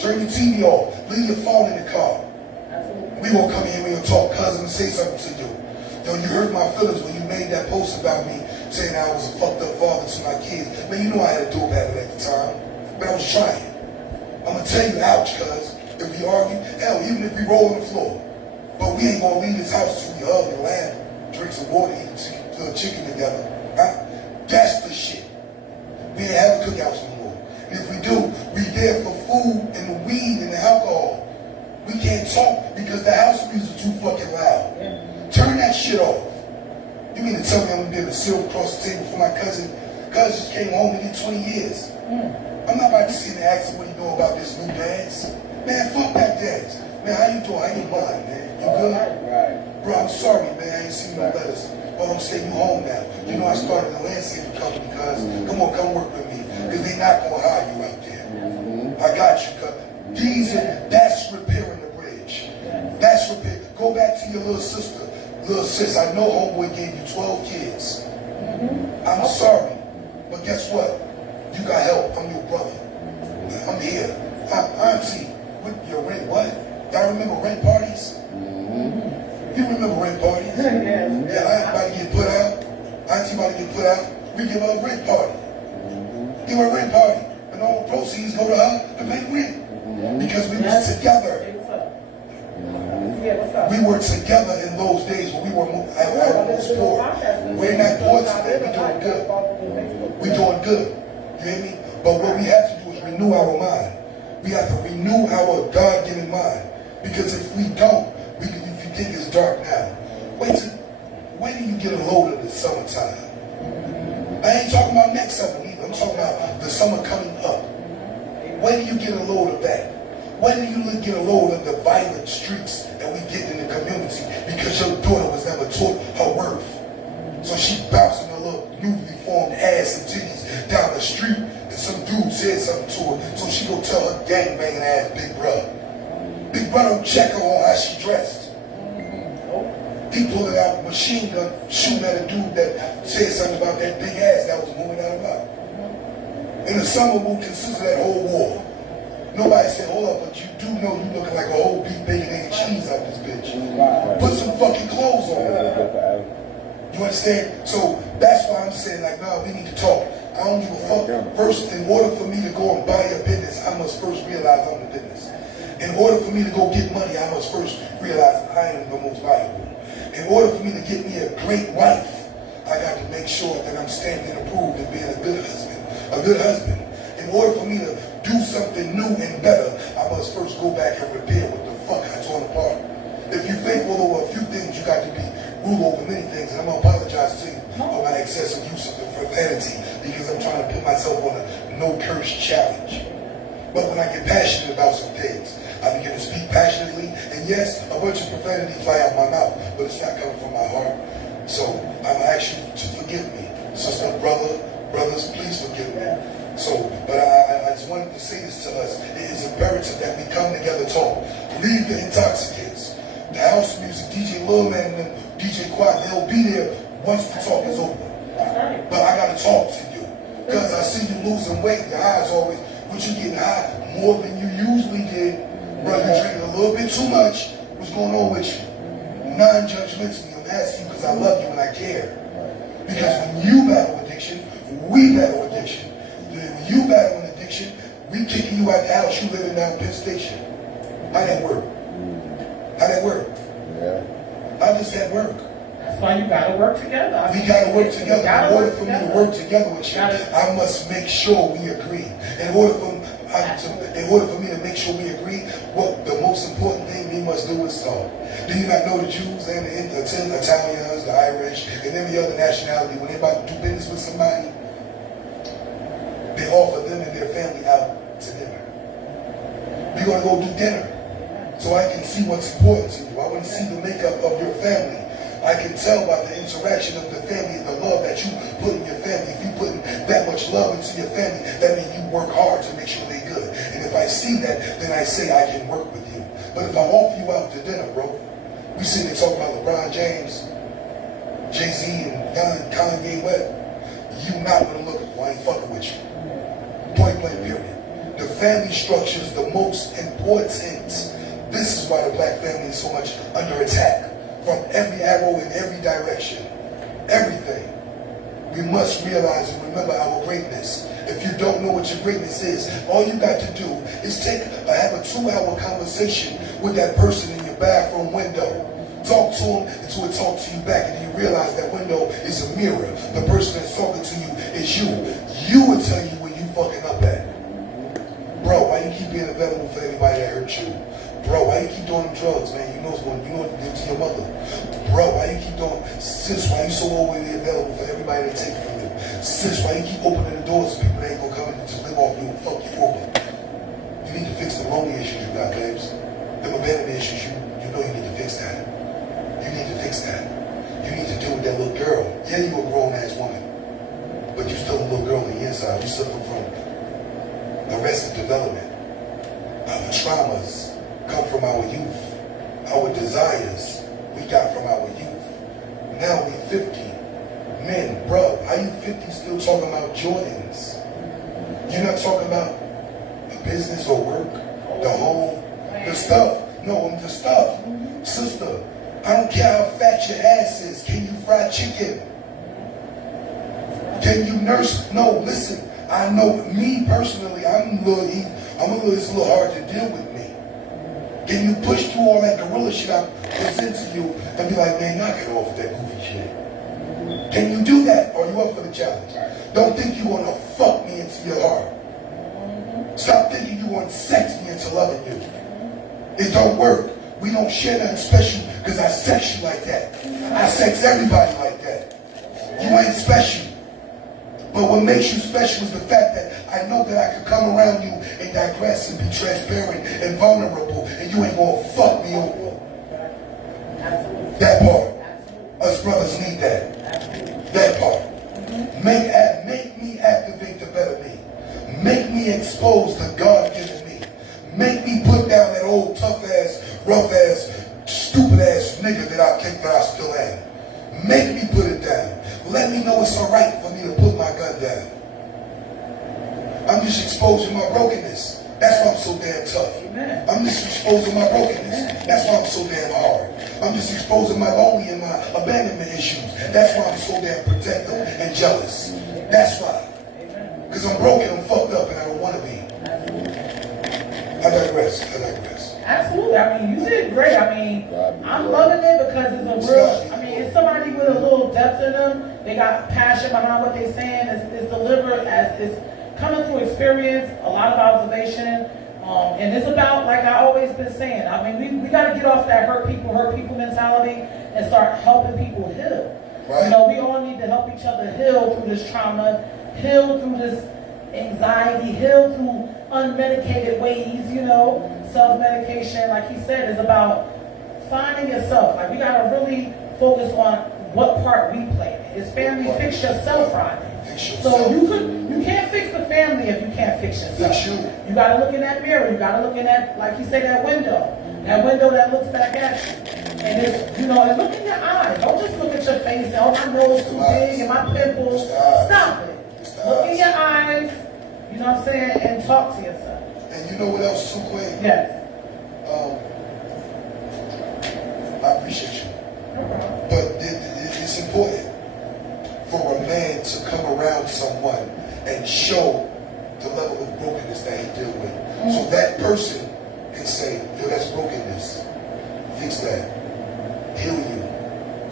Turn your TV off. Leave your phone in the car. We gonna come here, we gonna talk, cousin, and say something to you. Yo, you hurt my feelings when you made that post about me saying I was a fucked up father to my kids. Man, you know I had a dope habit at the time, but I was trying. I'm gonna tell you, ouch, cuz. If we argue, hell, even if we roll on the floor, but we ain't gonna leave this house till we hug and laugh, drink some water, eat some chicken together. Huh? That's the shit. We ain't have a cookhouse no more. And if we do, we there for food and the weed and the alcohol. We can't talk because the house music is too fucking loud. Turn that shit off. You mean to tell me I'm gonna be able to sit across the table for my cousin? Cousin just came home and did 20 years. I'm not about to sit and ask him what he know about this new dance. Man, fuck that dance. Man, how you doing? How you mind, man? You good? Right. Bro, I'm sorry, man. I ain't seen no letters. But I'm saying you home now. You know I started a landscaping company, cuz. Come work with me. Because they not gonna hire you out there. I got you, cuz. That's repairing the bridge. That's repair. Go back to your little sister. Little sis, I know homeboy gave you 12 kids. I'm sorry. But guess what? You got help. I'm your brother. I'm here. Auntie, with your rent, what? Y'all remember rent parties? You remember rent parties? Yeah, I about to get put out. Auntie about to get put out. We give her a rent party. Give her a rent party. And all the proceeds go to her to pay rent. because we was together. Hey, what's up? Yeah, what's up? We were together in those days when we were at most poor. We're not poor today. We're doing good. We're doing good. You hear me? But what we have to do is renew our mind. We have to renew our God-given mind. Because if we don't, if you think it's dark now, wait till, when do you get a load of the summertime? I ain't talking about next summer either. I'm talking about the summer coming up. When do you get a load of that? When do you get a load of the violent streaks that we get in the community because your daughter was never taught her worth? So she bouncing her little newly formed ass and titties down the street and some dude said something to her. So she go tell her gangbanging ass big brother. Big brother check her on how she dressed. He pulling out a machine gun, shooting at a dude that said something about that big ass that was moving out of mouth. And the summer will consist of that whole war. Nobody said, hold up, but you do know you looking like a whole beef bacon and cheese out this bitch. Put some fucking clothes on. You understand? So that's why I'm saying, like, nah, we need to talk. I don't give a fuck. First, in order for me to go and buy a business, I must first realize I'm the business. In order for me to go get money, I must first realize I am the most valuable. In order for me to get me a great wife, I got to make sure that I'm standing approved and being a good husband. A good husband. In order for me to do something new and better, I must first go back and repair what the fuck I torn apart. If you think over a few things, you got to be rule over many things. And I'm going to apologize to you for my excessive use of the profanity because I'm trying to put myself on a no curse challenge. But when I get passionate about some things, I begin to speak passionately, and yes, a bunch of profanity fly out my mouth, but it's not coming from my heart. So I'm asking you to forgive me. Sister, brothers, please forgive me. So, but I just wanted to say this to us. It is imperative that we come together, talk. Leave the intoxicants. The house music, DJ Lil Man and DJ CHRISTINA, they'll be there once the talk is over. But I gotta talk to you. Because I see you losing weight, your eyes always, what you getting high more than you usually did. Brother, you drinking a little bit too much. What's going on with you? Non-judgmentally, I'm asking you because I love you and I care. Because when you battle addiction, we battle addiction. When you battle an addiction, we kicking you out the house, you living down Penn Station. How that work? How that work? Yeah. How does that work? That's why you gotta work together. We gotta work together. In order for me to work together with you, I must make sure we agree. In order for me to make sure we agree, what the most important thing we must do is talk. Do you not know the Jews and the Italians, the Irish, and every other nationality, when they're about to do business with somebody, they offer them and their family out to dinner. We're going to go do dinner so I can see what's important to you. I want to see the makeup of your family. I can tell by the interaction of the family and the love that you put in your family. If you put that much love into your family, that means you work hard to make sure they're good. And if I see that, then I say I can work with you. But if I offer you out to dinner, bro, we sit there talking about LeBron James, Jay-Z, and Kanye West, you not what I'm looking for. I ain't fucking with you. Point blank period. The family structure is the most important. This is why the black family is so much under attack. From every arrow in every direction. Everything. We must realize and remember our greatness. If you don't know what your greatness is, all you got to do is have a 2-hour conversation with that person in your bathroom window. Talk to them until it talks to you back, and you realize that window is a mirror. The person that's talking to you is you. You will tell you when you fucking up at. Bro, why you keep being available for everybody that hurt you? Bro, why you keep doing them drugs, man? You know what to do to your mother. Bro, why you keep doing, sis, why you so overly available for everybody to take from you? Sis, why you keep opening the doors to people that ain't gonna come in to live off you and fuck you over? You need to fix the lonely issues you got, babes. Them abandonment issues, you know you need to fix that. You need to fix that. You need to deal with that little girl. Yeah, you a grown-ass woman, but you still a little girl on the inside. You suffer from arrested development. Our traumas come from our youth. Our desires we got from our youth. Now we 50. Men, bro, how you 50 still talking about Jordans? You're not talking about the business or work, the home, the stuff. No, the stuff. Sister, I don't care how fat your ass is. Can you fry chicken? Can you nurse? No, listen. I know me personally, it's a little hard to deal with me. Can you push through all that gorilla shit I present to you and be like, man, knock it off with that goofy shit? Can you do that? Or are you up for the challenge? Don't think you want to fuck me into your heart. Stop thinking you want to sex me into loving you. It don't work. We don't share nothing special because I sex you like that. I sex everybody like that. You ain't special. But what makes you special is the fact that I know that I can come around you and digress and be transparent and vulnerable, and you ain't gonna fuck me over. That part. Us brothers need that. That part. Make me activate the better me. Make me expose the God-given me. Make me put down that old tough-ass, rough-ass, stupid-ass nigga that I still am. Make me put it down. Let me know it's alright for me to put my gun down. I'm just exposing my brokenness. That's why I'm so damn tough. I'm just exposing my brokenness. That's why I'm so damn hard. I'm just exposing my lonely and my abandonment issues. That's why I'm so damn protective and jealous. That's why. Because I'm broken, I'm fucked up, and I don't want to be. I digress. Absolutely. I mean, you did great. I mean, I'm loving it because it's a real, I mean, it's somebody with a little depth in them. They got passion behind what they're saying. It's delivered as it's coming through experience, a lot of observation. And it's about, like I always been saying, I mean, we got to get off that hurt people mentality and start helping people heal. Right. You know, we all need to help each other heal through this trauma, heal through this anxiety, heal through unmedicated ways, you know. Self-medication, like he said, is about finding yourself. Like, we got to really focus on what part we play. It's family, fix yourself, Rodney. So you can't fix the family if you can't fix yourself. You got to look in that mirror. You got to look in that, like you say, that window that looks back at you. And it's, you know, and look in your eyes. Don't just look at your face and, oh, my nose too big and my pimples. Stop it. Look in your eyes, you know what I'm saying, and talk to yourself. And you know what else is so quick? Yes. I appreciate you. But it's important for a man to come around someone and show the level of brokenness that he deals with. So that person can say, yo, that's brokenness. Fix that. Heal you.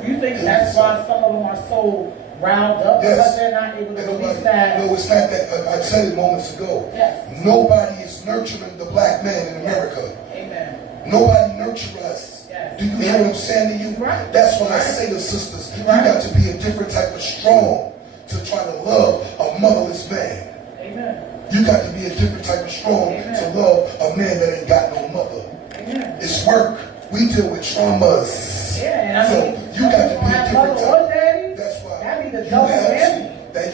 Do you think that's why some of them are so round up? Yes. Because they're not able to release that? No, it's not that. I said it moments ago. Yes. Nobody is nurturing the black man in America. Amen. Nobody nurtures us. Yes. Do you hear what I'm saying to you? Right. That's when I say to sisters, you got to be a different type of strong to try to love a motherless man. Amen. You got to be a different type of strong to love a man that ain't got no mother. Amen. It's work. We deal with traumas. Yeah, and I mean, so you got to be a different type. That's why that'd be the you double have whammy.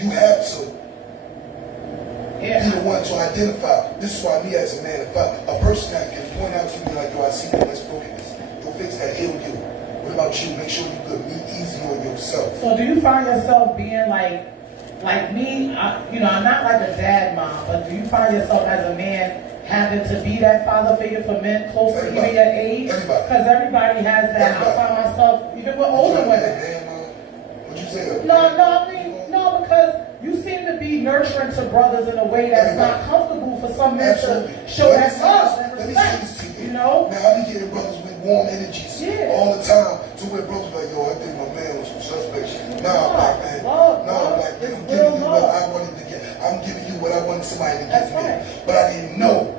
You have to be Yeah. the one to identify. This is why me as a man, if a person that can point out to me like, yo, I see you, let's brokenness. Go fix that, heal you. What about you? Make sure you good. Be easy on yourself. So do you find yourself being like me? You know, I'm not like a dad mom, but do you find yourself as a man having to be that father figure for men close to even your age? Because everybody has that. I find myself, even with older women. What'd you say? No, because you seem to be nurturing to brothers in a way that's not comfortable for some men to show that love and respect. You know? Now, I be getting brothers with warm energies all the time to where brothers like, yo, I think my man was some suspect. Nah, black man. Black man. I'm giving you what I wanted to get. I'm giving you what I wanted somebody to give me. But I didn't know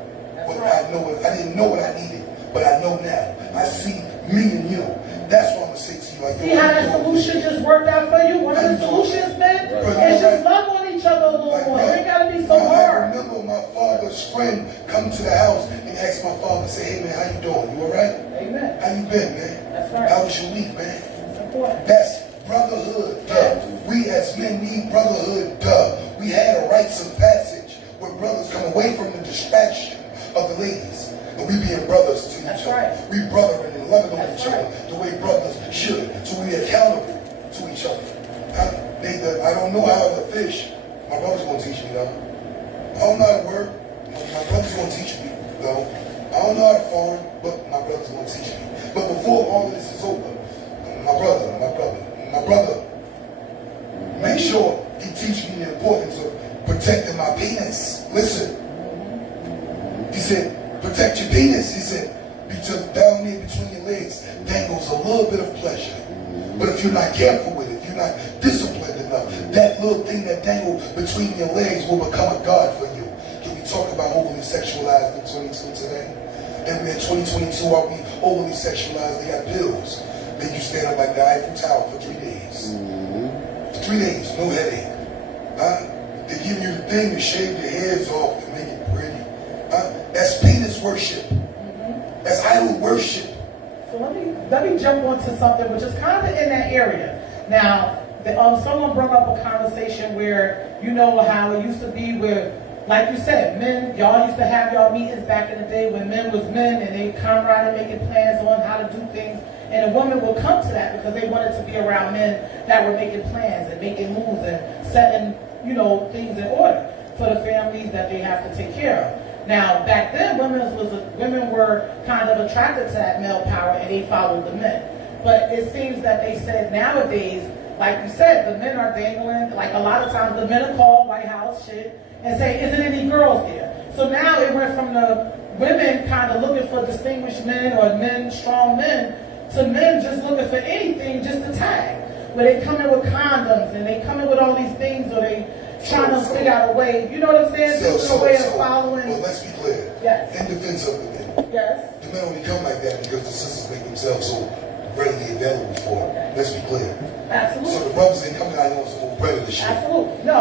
what I know. I didn't know what I needed. But I know now. I see me and you. That's what I'm going to say to you. Like, see how that solution just worked out for you? One of the solutions, man, is just love on each other a little more. It ain't got to be so hard. I remember my father's friend come to the house and asked my father, say, hey, man, how you doing? You all right? Amen. How you been, man? That's right. How was your week, man? That's important. That's brotherhood, duh. We as men need brotherhood, duh. We had a rites of passage where brothers come away from the distraction of the ladies. And we being brothers to each other. We brothering and loving on each other the way brothers should. So we accountable to each other. I don't know how to fish. My brother's going to teach me, though. I don't know how to work. My brother's going to teach me, though. I don't know how to farm, but my brother's going to teach me. But before all of this is over, my brother, make sure he teaches me the importance of protecting my penis. Listen. He said, protect your penis. He said, because down there between your legs dangles a little bit of pleasure. But if you're not careful with it, if you're not disciplined enough, that little thing that dangles between your legs will become a god for you. Can we talk about overly sexualized in 22 today? And we're in 2022, are we overly sexualized? They got pills. Make you stand up like the Eiffel Tower for 3 days. For 3 days, no headache. They give you the thing to shave your heads off and make it pretty. That's penis worship. That's idol worship. So let me jump onto something which is kind of in that area. Now, someone brought up a conversation where, you know how it used to be where, like you said, men, y'all used to have y'all meetings back in the day when men was men and they comrade making plans on how to do things. And a woman will come to that because they wanted to be around men that were making plans and making moves and setting, things in order for the families that they have to take care of. Now, back then, women were kind of attracted to that male power and they followed the men. But it seems that they said nowadays, like you said, the men are dangling. Like a lot of times, the men are called White House shit and say, "Isn't any girls there?" So now it went from the women kind of looking for distinguished men or men, strong men, to men just looking for anything just to tag. Where they come in with condoms and they come in with all these things, or they trying to figure out a way. You know what I'm saying? Just a way of following. Well, let's be clear. Yes. In defense of the men. Yes. The men only come like that because the sisters make themselves so readily available for them. Let's be clear. Absolutely. So the brothers ain't coming out on some old predator shit. Absolutely. No,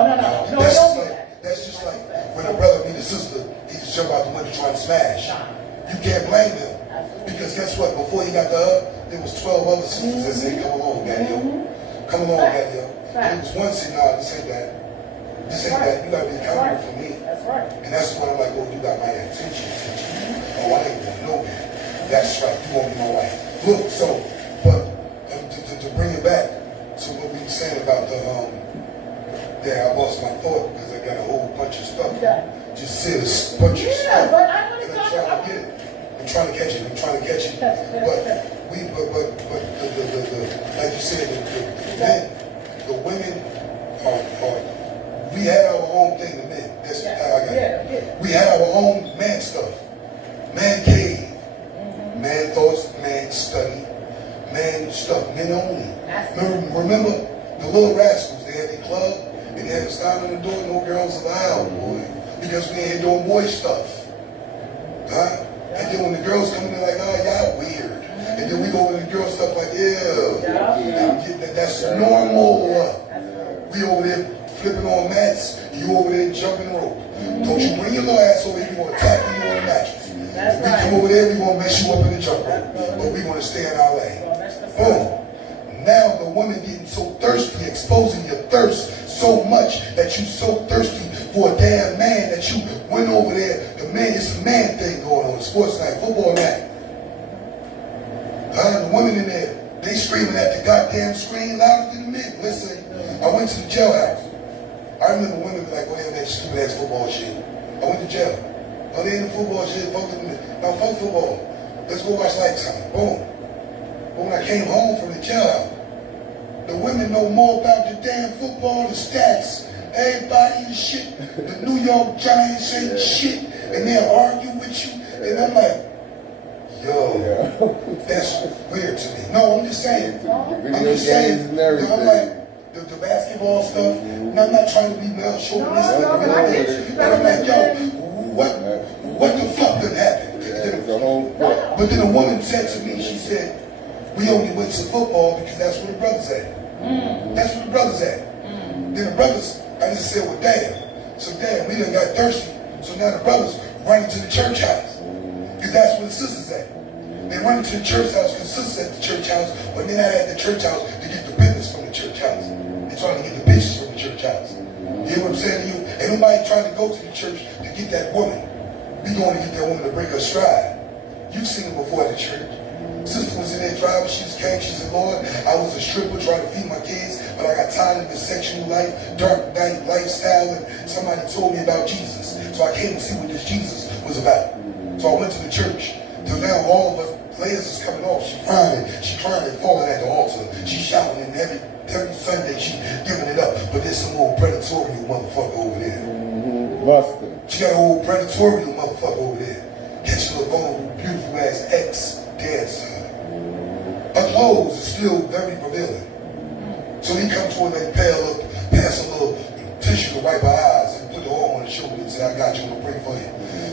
that's just like when a brother meet a sister, he just jump out the window trying to smash. You can't blame him. Because guess what? Before he got to her, there was 12 other sisters that said, "Come along, Daddy. Come along, Daddy." And it was one saying, "Nah, this ain't that. This ain't that. You gotta be accountable for me." That's right. And that's when I'm like, "Oh, you got my attention. Oh, I ain't gonna know that. That's right. You won't be my wife." Look, so, but to bring it back to what we were saying about the I lost my thought because I got a whole bunch of stuff. Just said a bunch of stuff. But and I'm trying to get it. I'm trying to catch it. But like you said, the women are we had our own thing, the men. That's how I got it. We had our own man stuff. Man cave. Man thoughts, man study, man stuff, men only. Remember the Little Rascals, they had their club and they had a sign on the door, "No girls allowed," boy. Because we ain't here doing boy stuff. And then when the girls come in, they're like, "Oh, y'all weird." And then we go over the girl stuff like, that's normal. We over there flipping on mats, you over there jumping rope. Don't you bring your little ass over here, we gonna tap you on the mattress. If we come over there, we gonna mess you up in the jump rope. But we wanna stay in our lane. Boom. Now the woman getting so thirsty, exposing your thirst so much that you so thirsty for a damn man that you went over there. The man, it's a man thing going on, sports night, football night. The women in there, they screaming at the goddamn screen louder than the men. Listen, I went to the jailhouse. I remember women like, "Oh, they have that stupid ass football shit." I went to jail. "Oh, they in the football shit, fuck them. No, fuck football. Let's go watch Lifetime." Boom. But when I came home from the jailhouse, the women know more about the damn football, the stats, everybody and shit. The New York Giants ain't shit, and they'll argue with you. And I'm like, yo, that's weird to me. No, I'm just saying. I'm just saying. I'm like, the basketball stuff, and I'm not trying to be chauvinistic or anything. But I'm like, yo, what the fuck done happened? But then a woman said to me, she said, "We only went to football because that's where the brothers at." That's where the brothers at. Then the brothers, I just said, "Well, damn." So damn, we done got thirsty. So now the brothers running to the church house. Because that's where the sisters at. They run to the church house because sisters at the church house, but they're not at the church house to get the business from the church house. They're trying to get the bitches from the church house. You hear what I'm saying to you? Ain't nobody trying to go to the church to get that woman. We going to get that woman to break her stride. You've seen her before at the church. Sister was in there driving, she just came, she said, "Lord, I was a stripper trying to feed my kids, but I got tired of the sexual life, dark night lifestyle, and somebody told me about Jesus. So I came to see what this Jesus was about." So I went to the church. Till now all of us layers is coming off. She crying and falling at the altar. She shouting, and every Sunday she giving it up. But there's some old predatorial motherfucker over there. Buster. She got an old predatorial motherfucker over there. Catching a vulnerable, beautiful as ex-dancer. Her clothes is still very prevailing. So he comes to her and they pass a little tissue to wipe her eyes and put the arm on his shoulder and say, I got you, I'm gonna pray for you.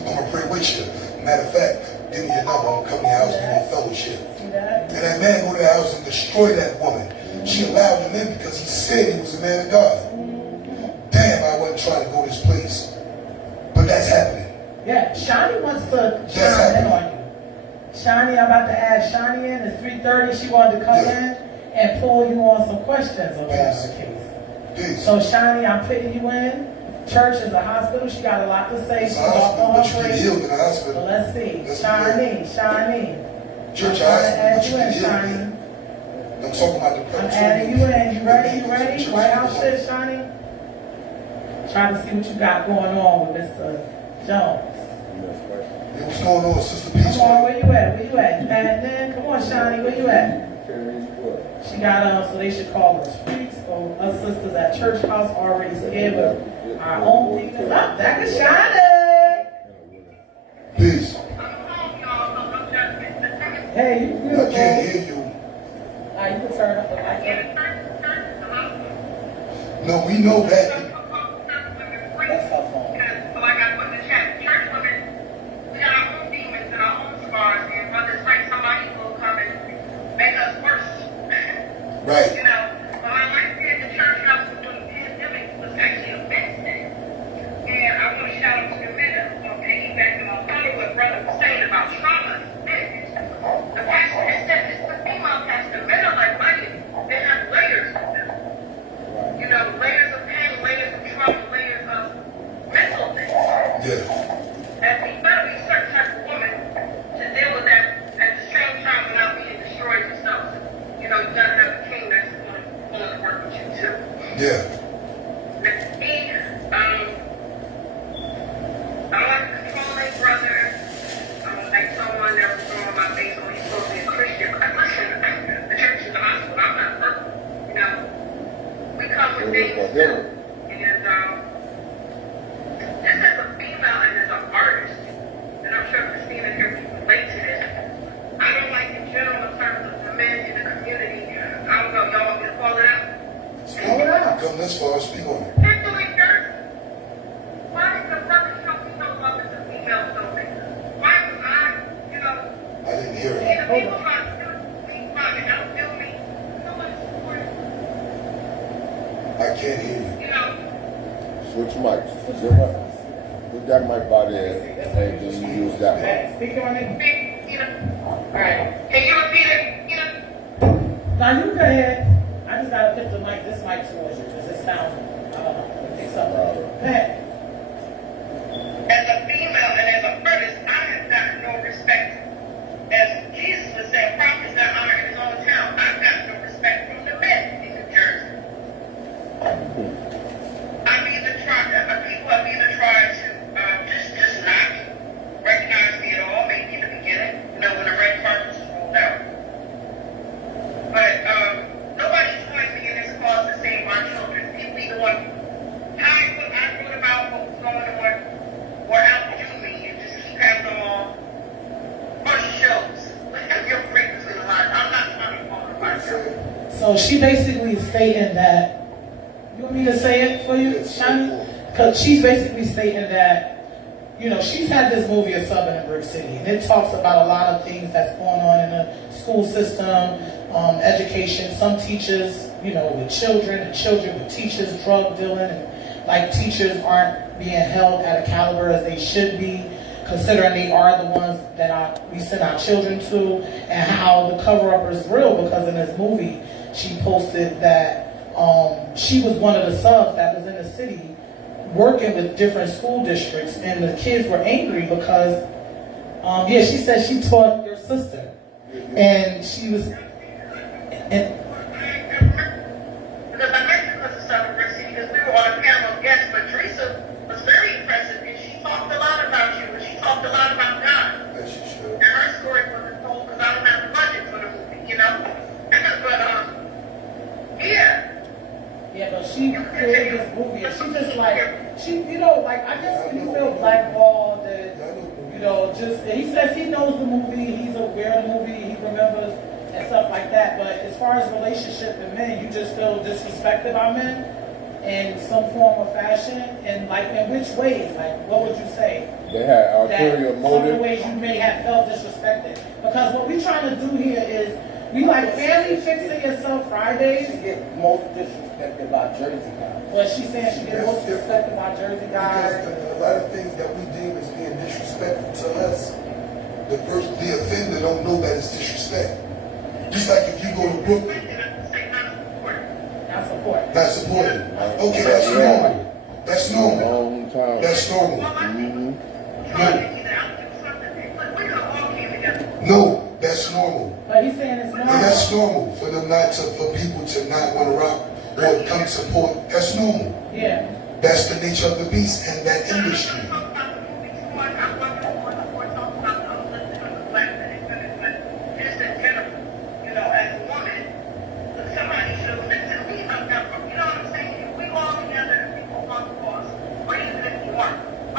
I'm gonna pray with you. Matter of fact, give me your number, I'm gonna come to your house and do a fellowship. And that man go to the house and destroy that woman. She allowed him in because he said he was a man of God. Damn, I wasn't trying to go this place. But that's happening. Yeah, Shani wants to chime in on you. Shani, I'm about to add Shani in. It's 3:30. She wanted to come in and pull you on some questions about the case. Peace. So Shani, I'm fitting you in. Church is a hospital. She got a lot to say. She's off on her break. Healed in the hospital. But let's see. Shani. Church I'm trying to hospital, add but you you in, can heal Shani. me. I'm talking about the I'm adding you in. You ready? You ready? White House shit, Shani? Trying to see what you got going on with Mr. Jones. Hey, what's going on, Sister Peace? Come on, where you at? Where you at? And then, come on, Shani, where you at? She got so they should call us freaks or us sisters at church house already scared with our own things up. That is Shani. Peace. Hey, you I beautiful. can't hear you. You can turn up the light. No, we know that. That's her phone. Right. You know, when I worked at the church house when the pandemic was actually a Wednesday, and I want to shout out to the men on piggybacking on what brother was saying about trauma. The pastor has said this, the female pastor, men are like onions. They have layers of them. You know, layers of pain, layers of trauma, layers of mental things. Yeah. And we better be a certain type of woman to deal with that at the same time without being destroyed yourself. You know, you gotta have a king that's going to work with you too. Yeah. Me, I'm like a controlling brother. Like someone that was on my face when he's supposed to be a Christian. Listen, the church is a hospital. I'm not perfect. You know, we come with things too. And just as a female and as an artist, and I'm sure Christina here can relate to this, I don't like in general in terms of the men in the community. I don't know, y'all want me to call it out? Come this far, speak on it. Mentally dirty. Why did the brother show me no love as a female filmmaker? Why was I, you know, I didn't hear it. and the people trying to trying to outdo me? No one's supporting. I can't hear you. You know, Switch mics. Put that mic by there and just use that mic. Speak on it. you know. Alright. Can you repeat it? You know? Now you go ahead. I just gotta put the mic, this mic towards you because it sounds, it's up. Go ahead. As a female and as a artist, I have gotten no respect. As Jesus was saying, prophets not honor in his own town. I've gotten no respect from the men in New Jersey. People have either tried to just not recognize me at all, maybe in the beginning, you know, when the red carpet was rolled out. But nobody's joined me in this cause to save our children. People either want I wrote about what was going on or outdo me and just keep having them on push shows. Your freakers in the line. I'm not trying to call myself. So she basically is stating that, you want me to say it for you, Shani? Because she's basically stating that, you know, she's had this movie, A Sub in a Brick City, and it talks about a lot of things that's going on in the school system, education, some teachers, you know, with children, and children with teachers, drug dealing, and like teachers aren't being held at a caliber as they should be, considering they are the ones that we send our children to, and how the cover-up is real, because in this movie, she posted that she was one of the subs that was in the city working with different school districts, and the kids were angry because, she said she taught your sister, and she was, Because I mentioned because of Southern City, because we were on a panel of guests, but Teresa was very impressive, and she talked a lot about you, and she talked a lot about God. As you should. And her story wasn't told because I don't have the budget for the movie, you know? But, yeah. yeah, but she created this movie, and she just like, you know, like, I guess when you feel blackballed, that, you know, just, he says he knows the movie, he's aware of the movie, he remembers and stuff like that. But as far as relationship and men, you just feel disrespected by men in some form or fashion, and like in which ways? Like, what would you say? They had ulterior Some of the motive. ways you may have felt disrespected. Because what we're trying to do here is, we like family fixing yourself Fridays. She get most disrespected by Jersey guys. Well, she said she gets most disrespected by Jersey guys. Because a lot of things that we deem as being disrespectful to us, the offender don't know that it's disrespect. Just like if you go to Brooklyn, Not support. not supported. Okay, that's normal. That's normal. Long time. That's normal. Mhm. No, that's normal. But he's saying it's And normal. that's normal for them for people to not want to rock or come support. That's normal. Yeah. That's the nature of the beast and that industry.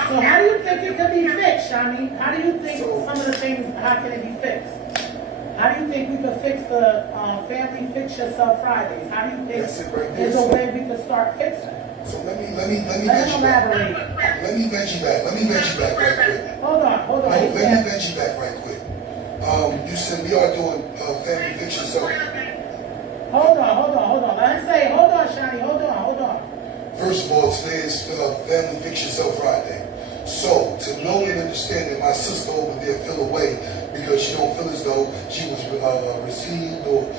So how do you think it could be fixed, Shani? How do you think some of the things, how can it be fixed? How do you think we could fix the family fix yourself Fridays? How do you think That's it right there. there's a way we could start fixing? So let me Let vent him you back. elaborate. Let me vent you back. Let me vent you back right quick. Hold on. No, He let me said- vent you back right quick. You said we are doing family fiction, so Hold on. Let him say, hold on, Shani, hold on. first of all, today is Family Fiction Show Friday. So, to know and understand that my sister over there feel away because she don't feel as though she was received or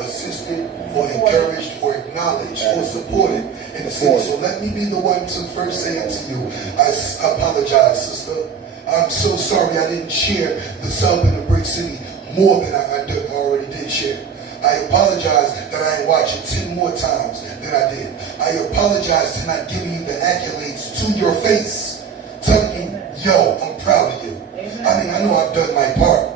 assisted or encouraged or acknowledged or supported in the city. So let me be the one to first say it to you. I apologize, sister. I'm so sorry I didn't share the sub in the Brick City more than I already did share. I apologize that I ain't watched it 10 more times than I did. I apologize for not giving you the accolades to your face. Telling you, yo, I'm proud of you. I mean, I know I've done my part.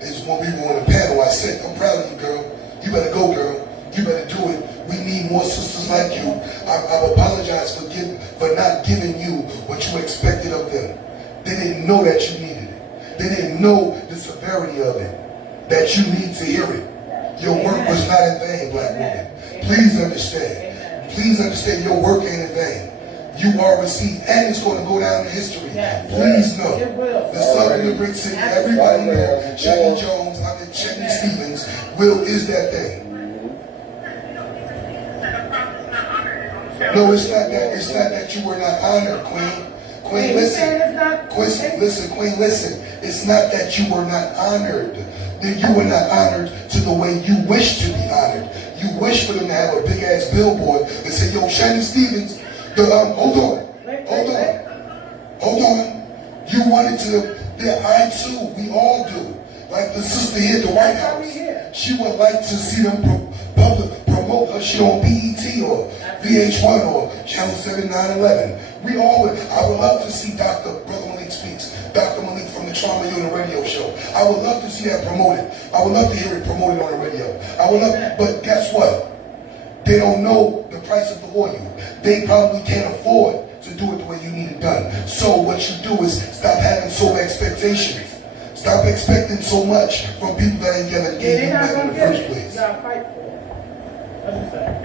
It's when we were on the panel, I said, I'm proud of you, girl. You better go, girl. You better do it. We need more sisters like you. I apologize for not giving you what you expected of them. They didn't know that you needed it. They didn't know the severity of it, that you need to hear it. Your work was not in vain, black women. Please understand. Please understand your work ain't in vain. You are received, and it's going to go down in history. Please know. The Sun in the Brick City, everybody know, Chetney Jones, I mean Chetney Stevens, Will is that thing. No, it's not that. It's not that you were not honored, Queen. Queen, listen. Queen, listen. It's not that you were not honored. That you were not honored to the way you wish to be honored. You wish for them to have a big ass billboard that say, "Yo, Chetney Stevens." Hold on. You wanted to. Yeah, I too. We all do. Like the sister here at the White House. She would like to see them promote her shit on BET or VH1 or Channel 7, 9/11. We all would. I would love to see Brother Malik Speaks, Dr. Malik from the Trauma Unit radio show. I would love to see that promoted. I would love to hear it promoted on the radio. I would love, but guess what? They don't know the price of the oil. They probably can't afford to do it the way you need it done. So what you do is stop having so many expectations. Stop expecting so much from people that ain't gonna give you that in the first place. You gotta fight for it. What do you say?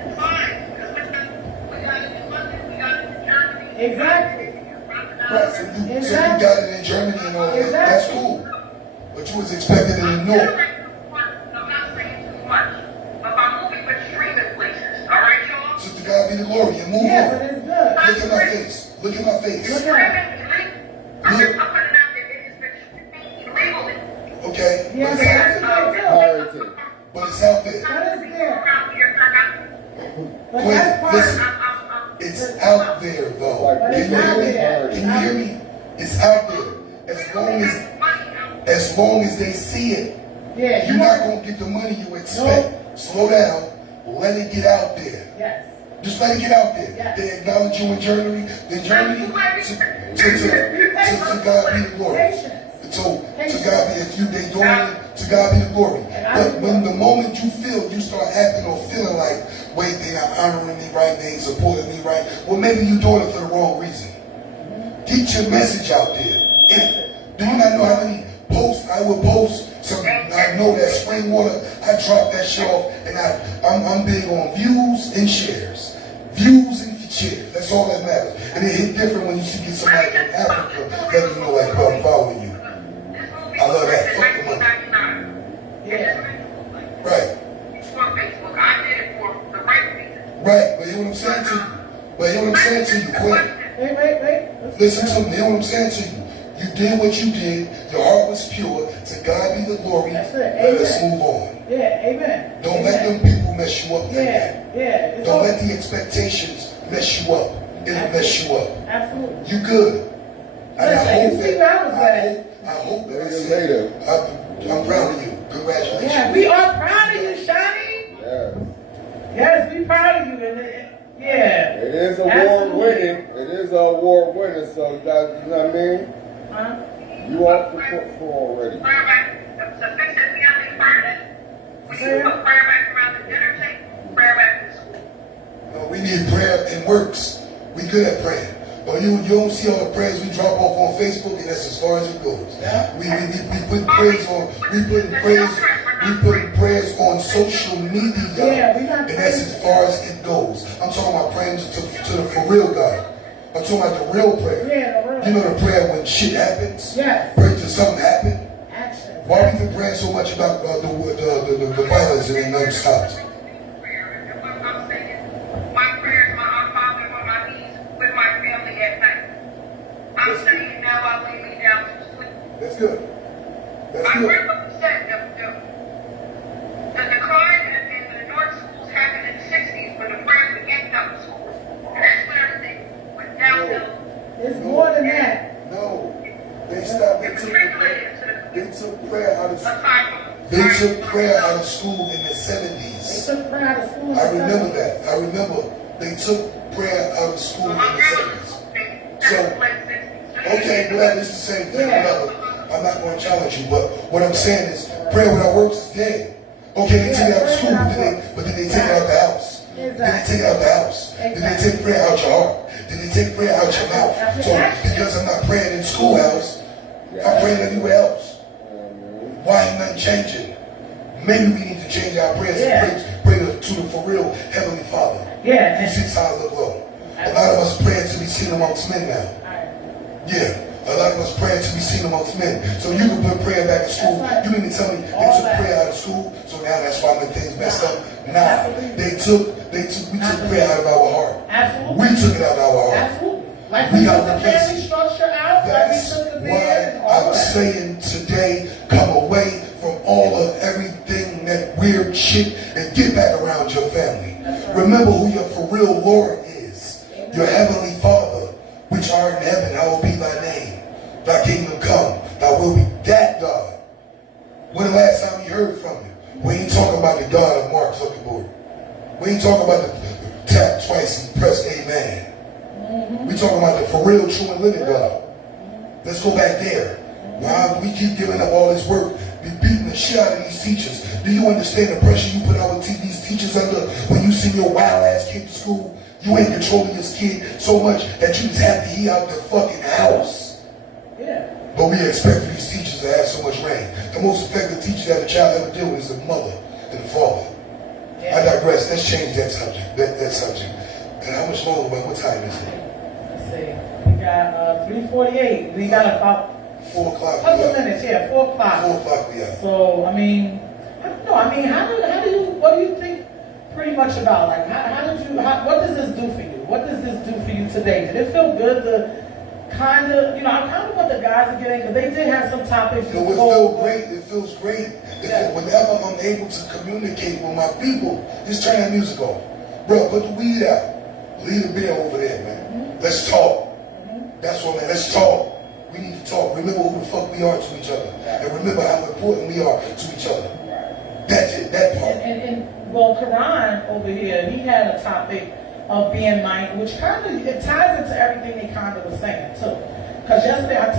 Exactly. Right, so you got it in Germany and all that. That's cool. But you was expected in the North. So to God be the glory and move Yeah, on. but it's good. Look at my face. Look at my face. Look at it. Okay? Yeah, But but that's good too. Pirated. but it's out there. That is there. But Queen, that's part listen. It's out there though. Like, But Can it's you out hear me? there. Can you hear me? It's out there. As long as they see it. Yeah, You're not gonna get the money you expect. Slow down. Let it get out there. Yes. Just let it get out there. Yes. They acknowledge you in Germany. Then Germany, to God be the glory. Patience. So to God be, if you they doing it, to God be the glory. But when the moment you feel you start acting or feeling like, wait, they not honoring me right, they ain't supporting me right. Well, maybe you're doing it for the wrong reason. Get your message out there. Do do not know how many posts I will post. So I know that spring water, I drop that shit off, and I'm big on views and shares. Views and shares. That's all that matters. And it hit different when you see somebody from Africa letting you know, like, bro, I'm following you. I love that. Fuck the money. Right. For Facebook, I did it for the right reason. Right, but hear what I'm saying to you. But hear what I'm saying to you, Quinn. Wait. Listen to me, hear what I'm saying to you. You did what you did. Your heart was pure. To God be the glory. That's it. Let us move on. Yeah, amen. Don't let them people mess you up like that. Yeah. Don't let the expectations mess you up. It'll mess you up. Absolutely. You good. And I hope that I Later. said, I'm proud of you. Congratulations. Yeah, we are proud of you, Shani. Yeah. Yes, we proud of you. Yeah. It is award winning. It is award winning. So you guys, you know what I mean? Huh? You off the foot for already. Prayer back, the fix that family burden. We should put prayer back around the dinner table, prayer back in school. No, we need prayer and works. We good at praying. But you don't see all the prayers we drop off on Facebook, and that's as far as it goes. We put prayers on. We put prayers on social media, and that's as far as it goes. I'm talking about praying to the for real God. I'm talking about the real prayer. Yeah, the real. You know the prayer when shit happens. Yes. Pray to something happen. Action. Why we been praying so much about the violence and it never stops? I'm saying my prayers, my Father, on my knees with my family at night. I'm saying now I lay me down to sleep. That's good. That's I good. heard what you said. The decline in the North schools happened in the 60s when the prayers began to come to school. That's when everything went downhill. It's more than that. No. They stopped. It was regulated to the They took prayer out of aside from They took prayer out of school in the They 70s. took prayer out of school. I remember that. I remember they took prayer out of school in the 70s. So, okay, whatever, it's the same thing. Whatever. I'm not going to challenge you, but what I'm saying is prayer without works is dead. Okay, they take it out of school, but then they take it out the house. Then they take it out the house. Then they take prayer out your heart. Then they take prayer out your mouth. So because I'm not praying in the schoolhouse, I'm praying everywhere else. Why ain't nothing changing? Maybe we need to change our prayers and pray to the for real Heavenly Father. Yeah. He sits high and look low. A lot of us praying to be seen amongst men now. Yeah. A lot of us praying to be seen amongst men. So you can put prayer back in school. You mean to tell me they took prayer out of school, so now that's why my things messed up? Nah. We took prayer out of our heart. Absolutely. We took it out of our heart. Absolutely. Like we took the family structure out, like we That's took the why bed and all I'm that. saying today, come away from all of everything, that weird shit, and get back around your family. Remember who your for real Lord is. Your Heavenly Father, which art in heaven, hallowed be thy name. Thy kingdom come, thy will be that God. When the last time you heard from him? We ain't talking about the God of Mark Zuckerberg. We ain't talking about the tap twice and press amen. We talking about the for real, true and living God. Let's go back there. Why we keep giving up all this work, be beating the shit out of these teachers? Do you understand the pressure you put out with these teachers under when you send your wild ass kid to school? You ain't controlling this kid so much that you just have to heat out the fucking house. Yeah. But we expect these teachers to have so much rain. The most effective teacher that a child ever deal with is the mother and the father. Yeah. I digress. Let's change that subject. That subject. And how much longer? What time is it? Let's see. We got 3:48. We got about 4 o'clock. a couple We out. minutes. Yeah, 4 o'clock. 4 o'clock. We out. So I mean, no, I mean, how do you? What do you think? Pretty much about like what does this do for you? What does this do for you today? Did it feel good to kind of, I kind of want the guys to get in because they did have some topics. No, it feels great. It feels great. Whenever I'm able to communicate with my people, just turn that music off. Bro, put the weed out. Leave the beer over there, man. Let's talk. That's what, man. Let's talk. We need to talk. Remember who the fuck we are to each other. And remember how important we are to each other. That's it. That part. Well, Karan over here, he had a topic of being mindful, which kind of it ties into everything they kind of was saying too. Because yesterday I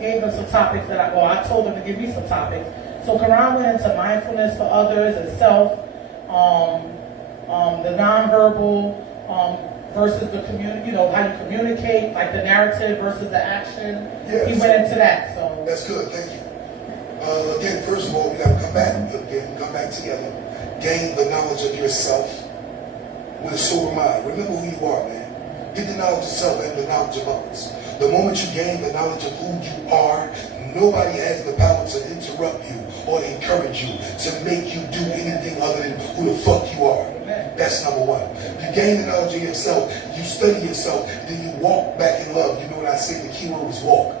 gave them some topics I told them to give me some topics. So Karan went into mindfulness for others and self, the nonverbal, versus the community, you know, how you communicate, like the narrative versus the action. Yes. He went into that, so. That's good, thank you. Again, first of all, we gotta come back together, gain the knowledge of yourself with a sober mind. Remember who you are, man. Get the knowledge of self and the knowledge of others. The moment you gain the knowledge of who you are, nobody has the power to interrupt you or encourage you to make you do anything other than who the fuck you are. That's number one. You gain the knowledge of yourself, you study yourself, then you walk back in love. You know what I say? The key word was walk.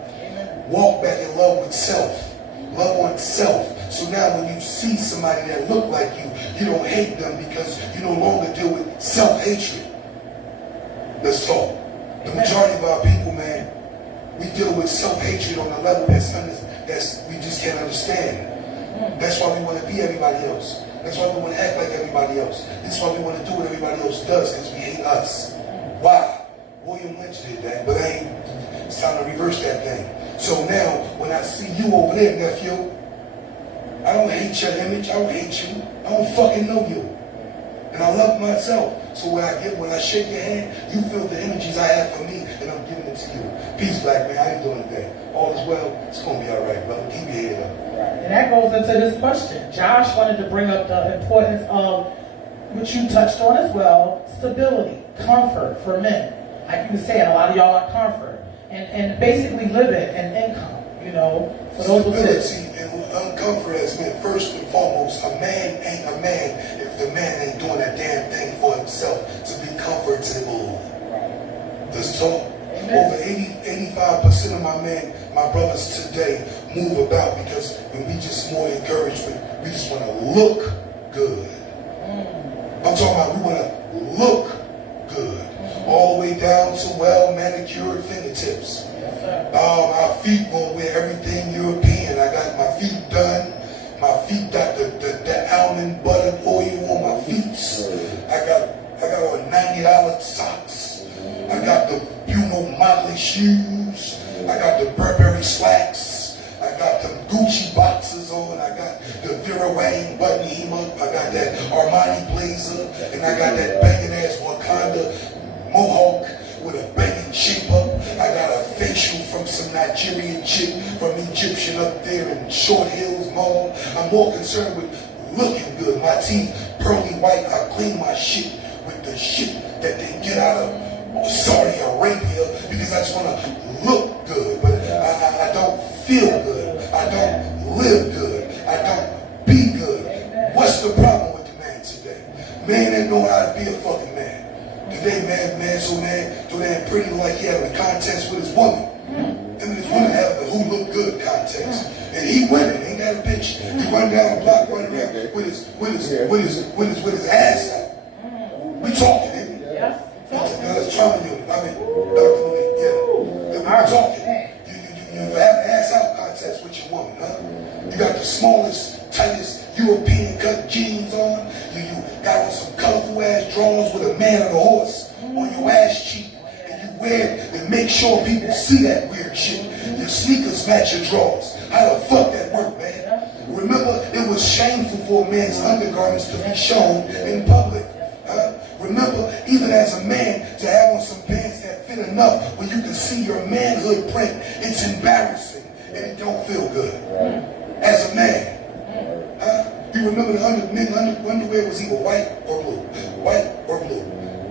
Walk back in love with self. Love oneself. So now when you see somebody that look like you don't hate them because you no longer deal with self-hatred. Let's talk. The majority of our people, man, we deal with self-hatred on a level that's we just can't understand. That's why we want to be everybody else. That's why we want to act like everybody else. That's why we want to do what everybody else does, because we hate us. Why? William Lynch did that, but it's time to reverse that thing. So now, when I see you over there, nephew, I don't hate your image. I don't hate you. I don't fucking know you. And I love myself. So when I shake your hand, you feel the energies I have for me, and I'm giving it to you. Peace, black man. How you doing today? All is well. It's gonna be all right, brother. Keep your head up. And that goes into this question. Josh wanted to bring up the importance of, which you touched on as well, stability, comfort for men. Like you were saying, a lot of y'all are comfort. And basically living and income, you know. So those were stability and comfort has meant, first and foremost, a man ain't a man if the man ain't doing a damn thing for himself to be comfortable. Let's talk. Over 85% of my brothers today move about because when we just more encouragement, we just want to look good. I'm talking about we want to look good. All the way down to well manicured fingertips. Our feet gonna wear everything European. I got my feet done. My feet got the almond butter oil on my feet. I got on $90 socks. I got the Motley shoes. I got the Burberry slacks. I got the Gucci boxes on. I got the Vera Wang button hem up. I got that Armani blazer, and I got that banging ass Wakanda mohawk with a banging shape up. I got a facial from some Nigerian chick from Egyptian up there in Short Hills Mall. I'm more concerned with looking good. My teeth pearly white. I clean my shit with the shit that they get out of Saudi Arabia because I just want to look good, but I don't feel good. I don't live good. I don't be good. What's the problem with the man today? Man ain't know how to be a fucking man. Today, man so damn pretty like he having a contest with his woman. Him and his woman having a who look good contest. And he winning, ain't that a bitch? He run down the block, running around with his ass out. We talking, ain't we? Yes. That's trauma unit. I mean, we're talking. You have an ass out contest with your woman, huh? You got the smallest, tightest European cut jeans on. You got on some colorful ass drawers with a man on a horse on your ass cheek. And you wear it and make sure people see that weird shit. Your sneakers match your drawers. How the fuck that work, man? Remember, it was shameful for a man's undergarments to be shown in public. Remember, even as a man, to have on some pants that fit enough where you can see your manhood print, it's embarrassing and it don't feel good. As a man. You remember the men's underwear was either white or blue. White or blue.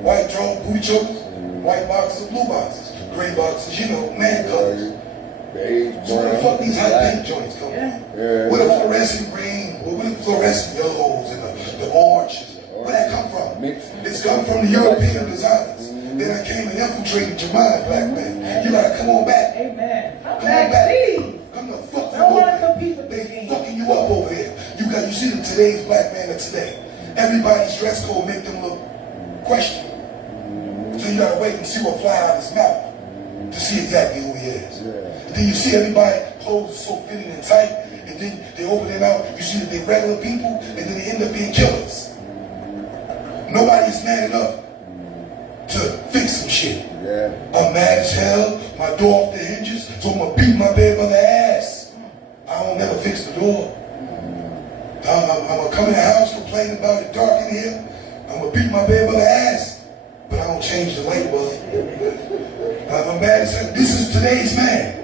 White drawn booty chokers, white boxes or blue boxes. Gray boxes, you know, man colors. So where the fuck these hot pink joints come from? Where the fluorescent green, where the fluorescent yellows and the oranges? Where that come from? It's come from the European designers. Then I came and infiltrated your mind, black man. You gotta come on back. Amen. Come on back. Come the fuck I don't want to over compete with there. this They game. fucking you up over there. You see today's black man of today. Everybody's dress code make them look questionable. So you gotta wait and see what fly out of his mouth to see exactly who he is. And then you see everybody clothes so fitting and tight, and then they open it out, you see that they're regular people, and then they end up being killers. Nobody's man enough to fix some shit. I'm mad as hell, my door off the hinges, so I'm gonna beat my baby mother ass. I don't never fix the door. I'm gonna come in the house complaining about it dark in here. I'm gonna beat my baby mother ass, but I don't change the wait, bro. My man said, this is today's man.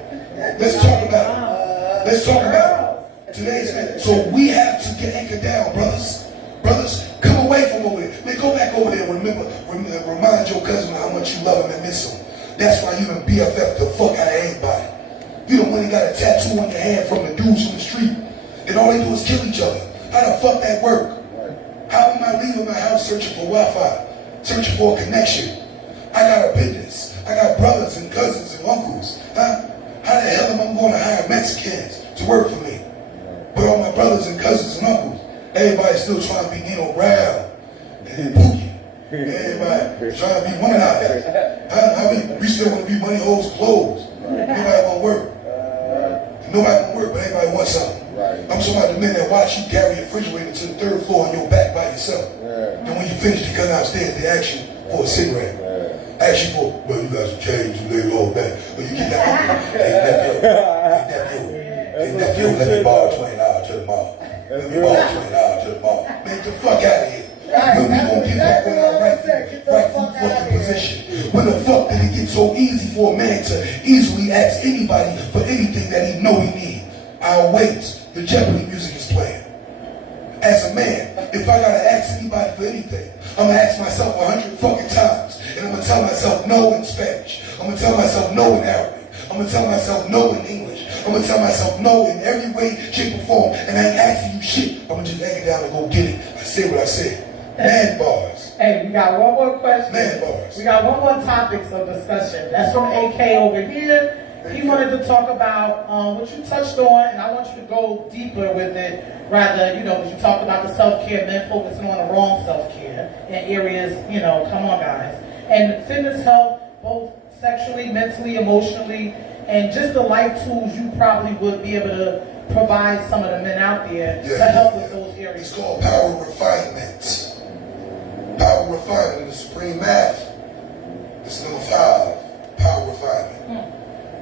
Let's talk about it. Let's talk about it. Today's man. So we have to get anchored down, brothers. Brothers, come away from over there. Man, go back over there and remind your cousin how much you love him and miss him. That's why you done BFF the fuck out of everybody. You done went and got a tattoo on your hand from the dudes from the street. And all they do is kill each other. How the fuck that work? How am I leaving my house searching for Wi-Fi? Searching for a connection? I got a business. I got brothers and cousins and uncles. Huh? How the hell am I going to hire Mexicans to work for me? But all my brothers and cousins and uncles, everybody's still trying to be Nino Brown and Pookie. Everybody trying to be one of us. I mean, we still want to be money holes closed. Nobody want to work. Nobody want to work, but everybody wants something. I'm talking about the men that watch you carry a refrigerator to the 3rd floor on your back by yourself. Then when you finish, you come downstairs, they ask you for a cigarette. Ask you for, well, you got some change, you lay it all back. But you get that, hey, nephew, let me borrow $20 to the mall. Let me borrow $20 to the mall. Man, get the fuck out of here. When we gonna get back on our rightful fucking position? When the fuck did it get so easy for a man to easily ask anybody for anything that he know he needs? I'll wait. The Jeopardy music is playing. As a man, if I gotta ask anybody for anything, I'm gonna ask myself 100 fucking times. And I'm gonna tell myself no in Spanish. I'm gonna tell myself no in Arabic. I'm gonna tell myself no in English. I'm gonna tell myself no in every way, shape, or form. And I ain't asking you shit. I'm gonna just lay it down and go get it. I said what I said. Man bars. Hey, we got one more question. Man bars. We got one more topic of discussion. That's from AK over here. He wanted to talk about what you touched on, and I want you to go deeper with it. Rather, because you talked about the self-care, men focusing on the wrong self-care in areas, come on, guys. And fitness health, both sexually, mentally, emotionally, and just the life tools you probably would be able to provide some of the men out there to help with those areas. It's called power refinement. Power refinement in the supreme math. It's number 5. Power refinement.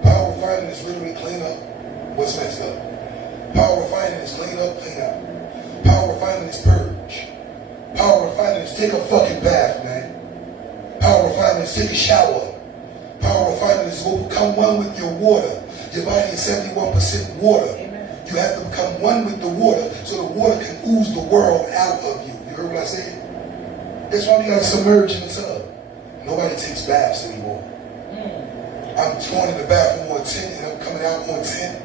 Power refinement is literally clean up what's messed up. Power refinement is clean up, clean out. Power refinement is purge. Power refinement is take a fucking bath, man. Power refinement is take a shower. Power refinement is become one with your water. Your body is 71% water. Amen. You have to become one with the water so the water can ooze the world out of you. You heard what I said? That's why we got to submerge in the tub. Nobody takes baths anymore. I'm going in the bathroom on 10 and I'm coming out on 10.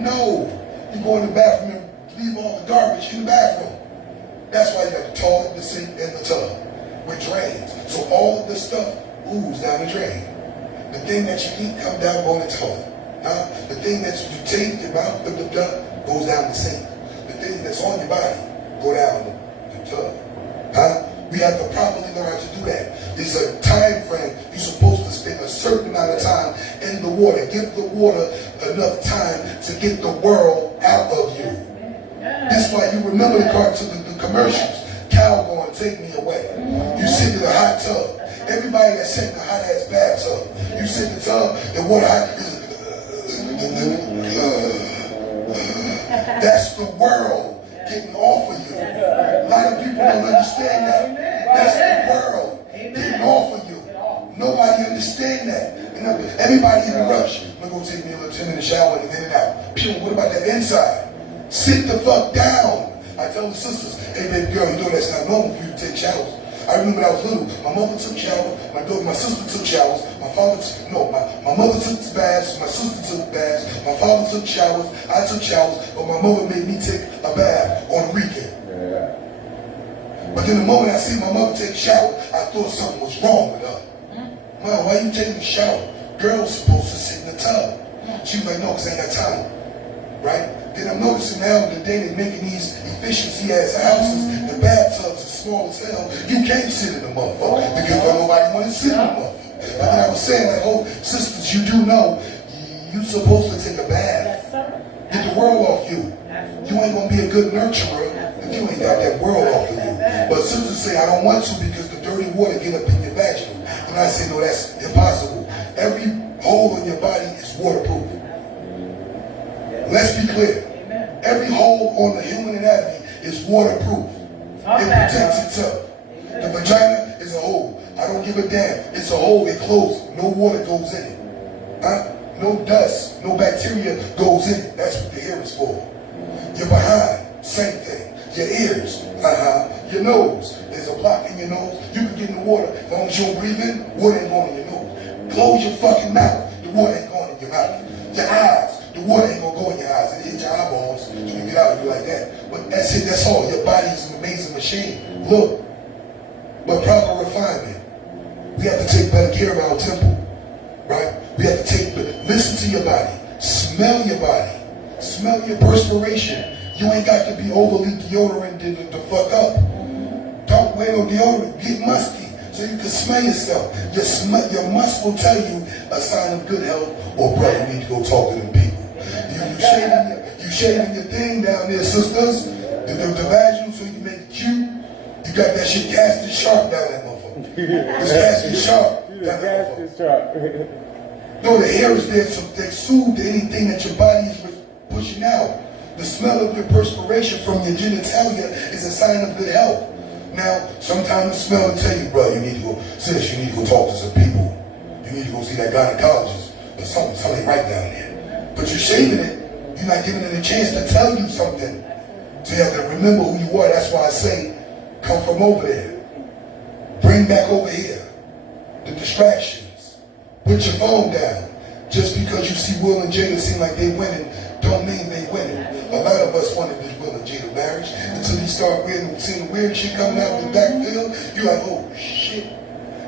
No. You go in the bathroom and leave all the garbage in the bathroom. That's why you got the toilet, the sink, and the tub with drains. So all of this stuff ooze down the drain. The thing that you eat come down on the toilet. The thing that you take your mouth goes down the sink. The thing that's on your body go down the tub. We have to properly learn how to do that. There's a time frame. You're supposed to spend a certain amount of time in the water. Give the water enough time to get the world out of you. That's why you remember the commercials. Cow going, take me away. You sit in a hot tub. Everybody that's sitting in a hot ass bathtub. You sit in the tub, the water hot. That's the world getting off of you. A lot of people don't understand that. That's the world getting off of you. Nobody understand that. And everybody in a rush. I'm gonna go take me a little 10-minute shower and in and out. What about that inside? Sit the fuck down. I tell the sisters, hey baby girl, you know that's not normal for you to take showers. I remember when I was little, my mother took showers, my sister took showers, my mother took baths, my sister took baths, my father took showers, I took showers, but my mother made me take a bath on the weekend. But then the moment I see my mother take a shower, I thought something was wrong with her. Mom, why you taking a shower? Girl's supposed to sit in the tub. She was like, no, because I ain't got time. Right? Then I'm noticing now the day they're making these efficiency-ass houses, the bathtubs are small as hell. You can't sit in the motherfucker because nobody want to sit in the motherfucker. But then I was saying, like, oh, sisters, you do know you supposed to take a bath. Get the world off you. You ain't going to be a good nurturer if you ain't got that world off of you. But sisters say, I don't want to because the dirty water get up in your vaginal. And I say, no, that's impossible. Every hole in your body is waterproof. Let's be clear. Every hole on the human anatomy is waterproof. It protects itself. The vagina is a hole. I don't don't give a damn. It's a hole, it closed. No water goes in it. No dust, no bacteria goes in it. That's what the hair is for. Your behind, same thing. Your ears, your nose. There's a block in your nose. You can get in the water. As long as you don't breathe in, water ain't going in your nose. Close your fucking mouth. The water ain't going in your mouth. Your eyes, the water ain't gonna go in your eyes. It hit your eyeballs. So you get out of you like that. But that's it, that's all. Your body is an amazing machine. Look. But proper refinement. We have to take better care of our temple. Right? We have to listen to your body. Smell your body. Smell your perspiration. You ain't got to be overly deodorant to fuck up. Don't wear no deodorant. Get musky so you can smell yourself. Your musk will tell you a sign of good health, or bro, you need to go talk to them people. You shaving your thing down there, sisters. The vaginal so you can make it cute. You got that shit cast and sharp down that motherfucker. It's cast and sharp. No, the hair is there so they soothe anything that your body is pushing out. The smell of your perspiration from your genitalia is a sign of good health. Now, sometimes the smell will tell you, brother, you need to go, sis, you need to go talk to some people. You need to go see that gynecologist. Or something right down there. But you're shaving it, you're not giving it a chance to tell you something. So you have to remember who you are. That's why I say, come from over there. Bring back over here the distractions. Put your phone down. Just because you see Will and Jada seem like they winning, don't mean they winning. A lot of us wanted this Will and Jada marriage until you start seeing weird shit coming out the backfield. You're like, oh shit.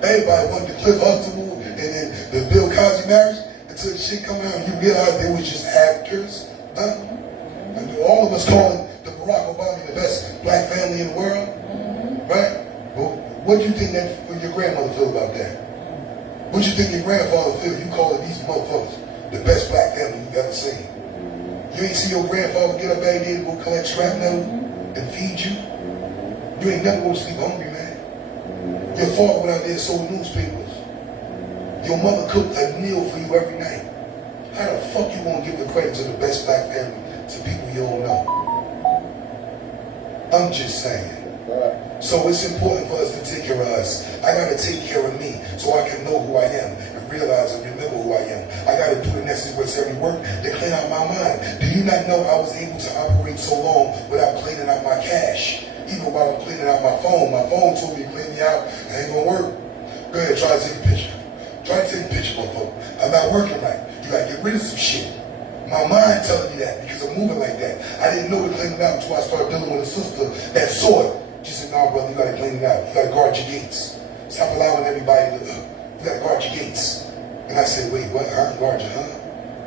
Everybody wanted the Cliff Huxtable and then the Bill Cosby marriage until the shit come out and you realize they were just actors. And all of us calling the Barack Obama the best black family in the world. Right? Well, what do you think that your grandmother feel about that? What do you think your grandfather feel? You calling these motherfuckers the best black family you've ever seen. You ain't see your grandfather get up every day to go collect shrapnel and feed you. You ain't never gonna sleep hungry, man. Your father went out there and sold newspapers. Your mother cooked a meal for you every night. How the fuck you gonna give the credit to the best black family to people you don't know? I'm just saying. So it's important for us to take care of us. I gotta take care of me so I can know who I am and realize and remember who I am. I gotta do the necessary work to clean out my mind. Do you not know I was able to operate so long without cleaning out my cash? Even while I'm cleaning out my phone told me to clean me out. It ain't gonna work. Go ahead, try to take a picture. Try to take a picture, motherfucker. I'm not working right. You gotta get rid of some shit. My mind telling me that because I'm moving like that. I didn't know to clean it out until I started dealing with a sister that saw it. She said, no, brother, you gotta clean it out. You gotta guard your gates. Stop allowing everybody to, you gotta guard your gates. And I said, wait, what? Huh? Guard your, huh?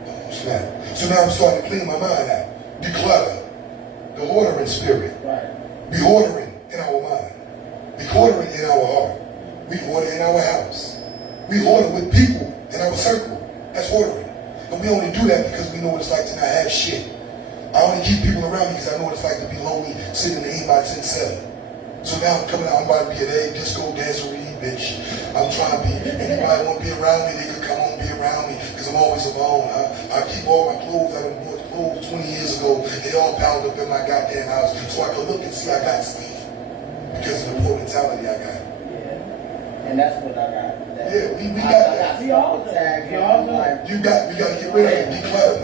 Oh, snap. So now I'm starting to clean my mind out. Declutter. The ordering spirit. Right. Be ordering in our mind. Be ordering in our heart. We order in our house. We order with people in our circle. That's ordering. And we only do that because we know what it's like to not have shit. I only keep people around me because I know what it's like to be lonely, sitting in an 8x10 cell. So now I'm coming out, I'm about to be an egg disco dancery, bitch. I'm trying to be, anybody want to be around me, they can come on, be around me, because I'm always alone. I keep all my clothes, I done bought clothes 20 years ago, they all piled up in my goddamn house, so I can look and see I got stuff. Because of the poor mentality I got. Yeah. And that's what I got. Yeah, we got that. We all tag. We all like. We got to get rid of it. Declutter,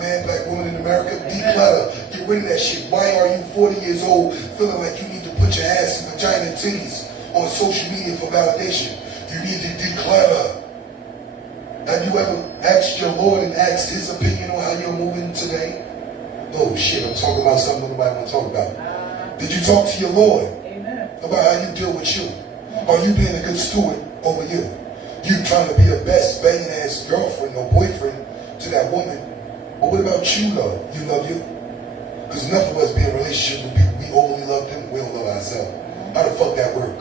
man, black woman in America, declutter. Get rid of that shit. Why are you 40 years old feeling like you need to put your ass and vagina and titties on social media for validation? You need to declutter. Have you ever asked your Lord and asked his opinion on how you're moving today? Oh shit, I'm talking about something nobody want to talk about. Did you talk to your Lord about how you deal with you? Are you being a good steward over you? You trying to be a best banging ass girlfriend or boyfriend to that woman. But what about you though? You love you? Because enough of us be in relationships with people we only love them, we don't love ourselves. How the fuck that work?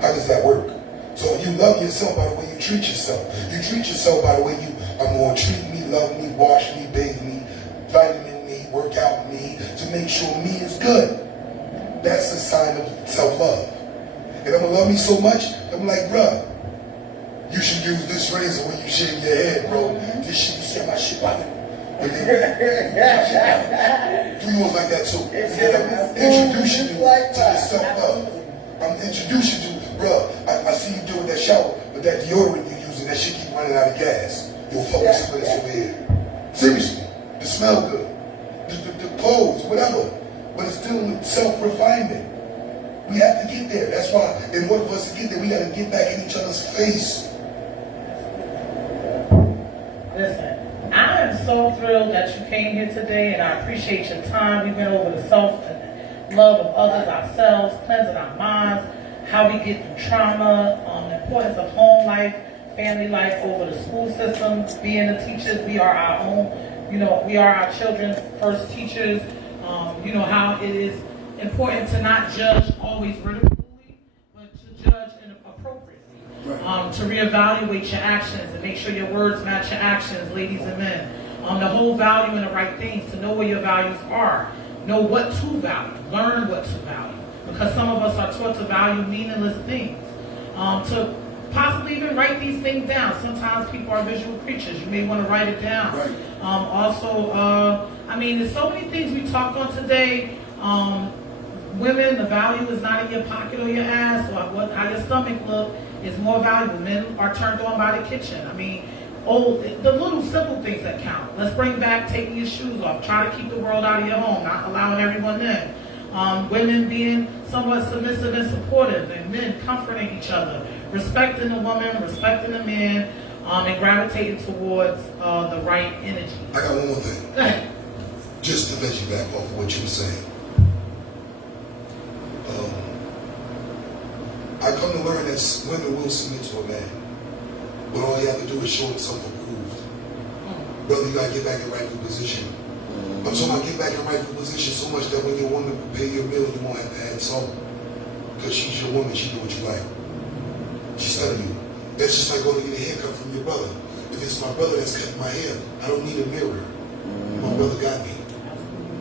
How does that work? So you love yourself by the way you treat yourself. You treat yourself by the way you, I'm going to treat me, love me, wash me, bathe me, vitamin me, work out me, to make sure me is good. That's a sign of self-love. And I'm going to love me so much, I'm like, bruh, you should use this razor when you shave your head, bro. This shit, you say my shit popping. Do yours like that too. And I'm introducing you to the self-love. I'm introducing you bro, I see you doing that shower, but that deodorant you using, that shit keep running out of gas. You'll fuck with somebody over here. Seriously, it smell good. The clothes, whatever. But it's dealing with self-refinement. We have to get there. That's why, in order for us to get there, we got to get back in each other's face. Listen, I am so thrilled that you came here today, and I appreciate your time. We went over the self-love of others, ourselves, cleansing our minds, how we get through trauma, the importance of home life, family life over the school system. Being the teachers, we are our own, we are our children's first teachers. How it is important to not judge always ridiculously, but to judge appropriately. To reevaluate your actions and make sure your words match your actions, ladies and men. The whole value in the right things, to know where your values are. Know what to value. Learn what to value. Because some of us are taught to value meaningless things. To possibly even write these things down. Sometimes people are visual creatures. You may want to write it down. Right. There's so many things we talked on today. Women, the value is not in your pocket or your ass, or how your stomach look is more valuable. Men are turned on by the kitchen. The little simple things that count. Let's bring back taking your shoes off. Try to keep the world out of your home, not allowing everyone in. Women being somewhat submissive and supportive, and men comforting each other, respecting the woman, respecting the man, and gravitating towards the right energy. I got one more thing. Just to let you back off of what you were saying. I come to learn that women will submit to a man. But all you have to do is show himself approved. Brother, you got to get back in rightful position. I'm talking about get back in rightful position so much that when your woman prepare your meal, you won't have to add salt. Because she's your woman, she do what you like. She's telling you. That's just like going to get a haircut from your brother. If it's my brother that's cutting my hair, I don't need a mirror. My brother got me.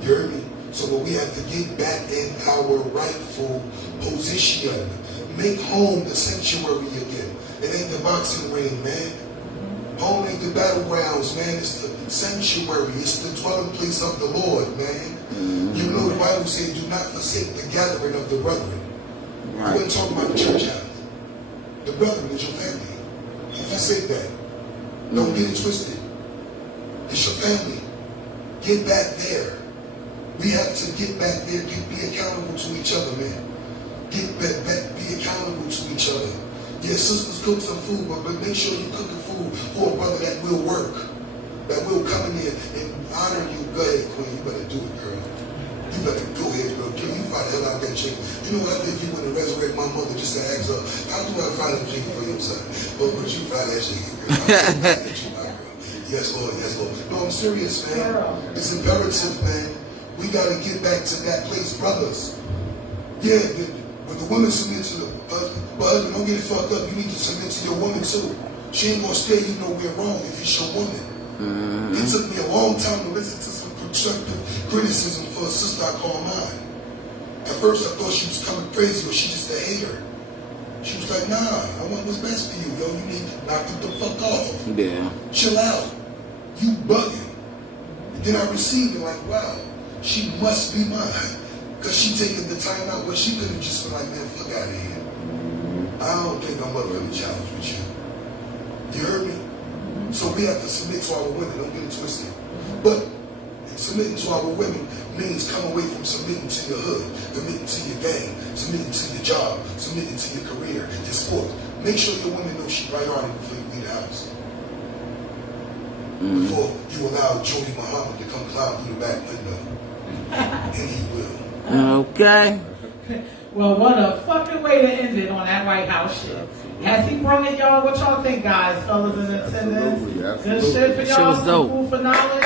You heard me? So we have to get back in our rightful position. Make home the sanctuary again. It ain't the boxing ring, man. Home ain't the battlegrounds, man. It's the sanctuary. It's the dwelling place of the Lord, man. You know the Bible says, do not forsake the gathering of the brethren. I wasn't talking about the church house. The brethren is your family. Don't forsake that. Don't get it twisted. It's your family. Get back there. We have to get back there. Be accountable to each other, man. Get back. Be accountable to each other. Your sisters cook some food, but make sure you cook the food for a brother that will work, that will come in here and honor you. Go ahead, Queen. You better do it, girl. You better go ahead, girl. You find the hell out that chicken. You know what? If you want to resurrect my mother, just to ask her, how do I find that chicken for your son? But you find that chicken, girl. Yes, Lord. Yes, Lord. No, I'm serious, man. It's imperative, man. We got to get back to that place, brothers. Yeah, but the woman submit to the husband. But husband, don't get it fucked up. You need to submit to your woman too. She ain't gonna steer you nowhere wrong if it's your woman. It took me a long time to listen to some constructive criticism for a sister I call mine. At first I thought she was coming crazy, or she just a hater. She was like, nah, I want what's best for you, yo. You need to knock it the fuck off. Yeah. Chill out. You bugging. And then I received it like, wow, she must be mine. Because she taking the time out, but she could have just been like, man, fuck out of here. I don't think I'm up for the challenge with you. You heard me? So we have to submit to our women. Don't get it twisted. But submitting to our women means come away from submitting to your hood, submitting to your gang, submitting to your job, submitting to your career, your sport. Make sure your woman knows she's priority before you leave the house. Before you allow Jody Muhammad to come climb through the back window. And he will. Okay. Well, what a fucking way to end it on that White House shit. Has he brought it, y'all? What y'all think, guys, fellas in attendance? Good shit for y'all. Some food for knowledge.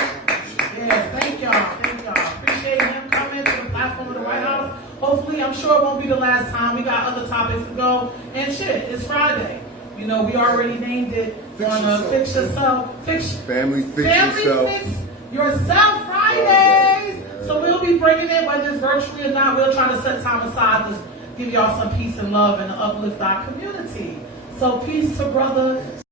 Yeah, thank y'all. Thank y'all. Appreciate him coming to the platform of the White House. Hopefully, I'm sure it won't be the last time. We got other topics to go. And shit, it's Friday. We already named it. Fix Yourself. Family Fix Yourself Fridays. So we'll be bringing it, whether it's virtually or not. We'll try to set time aside to give y'all some peace and love and uplift our community. So peace to brother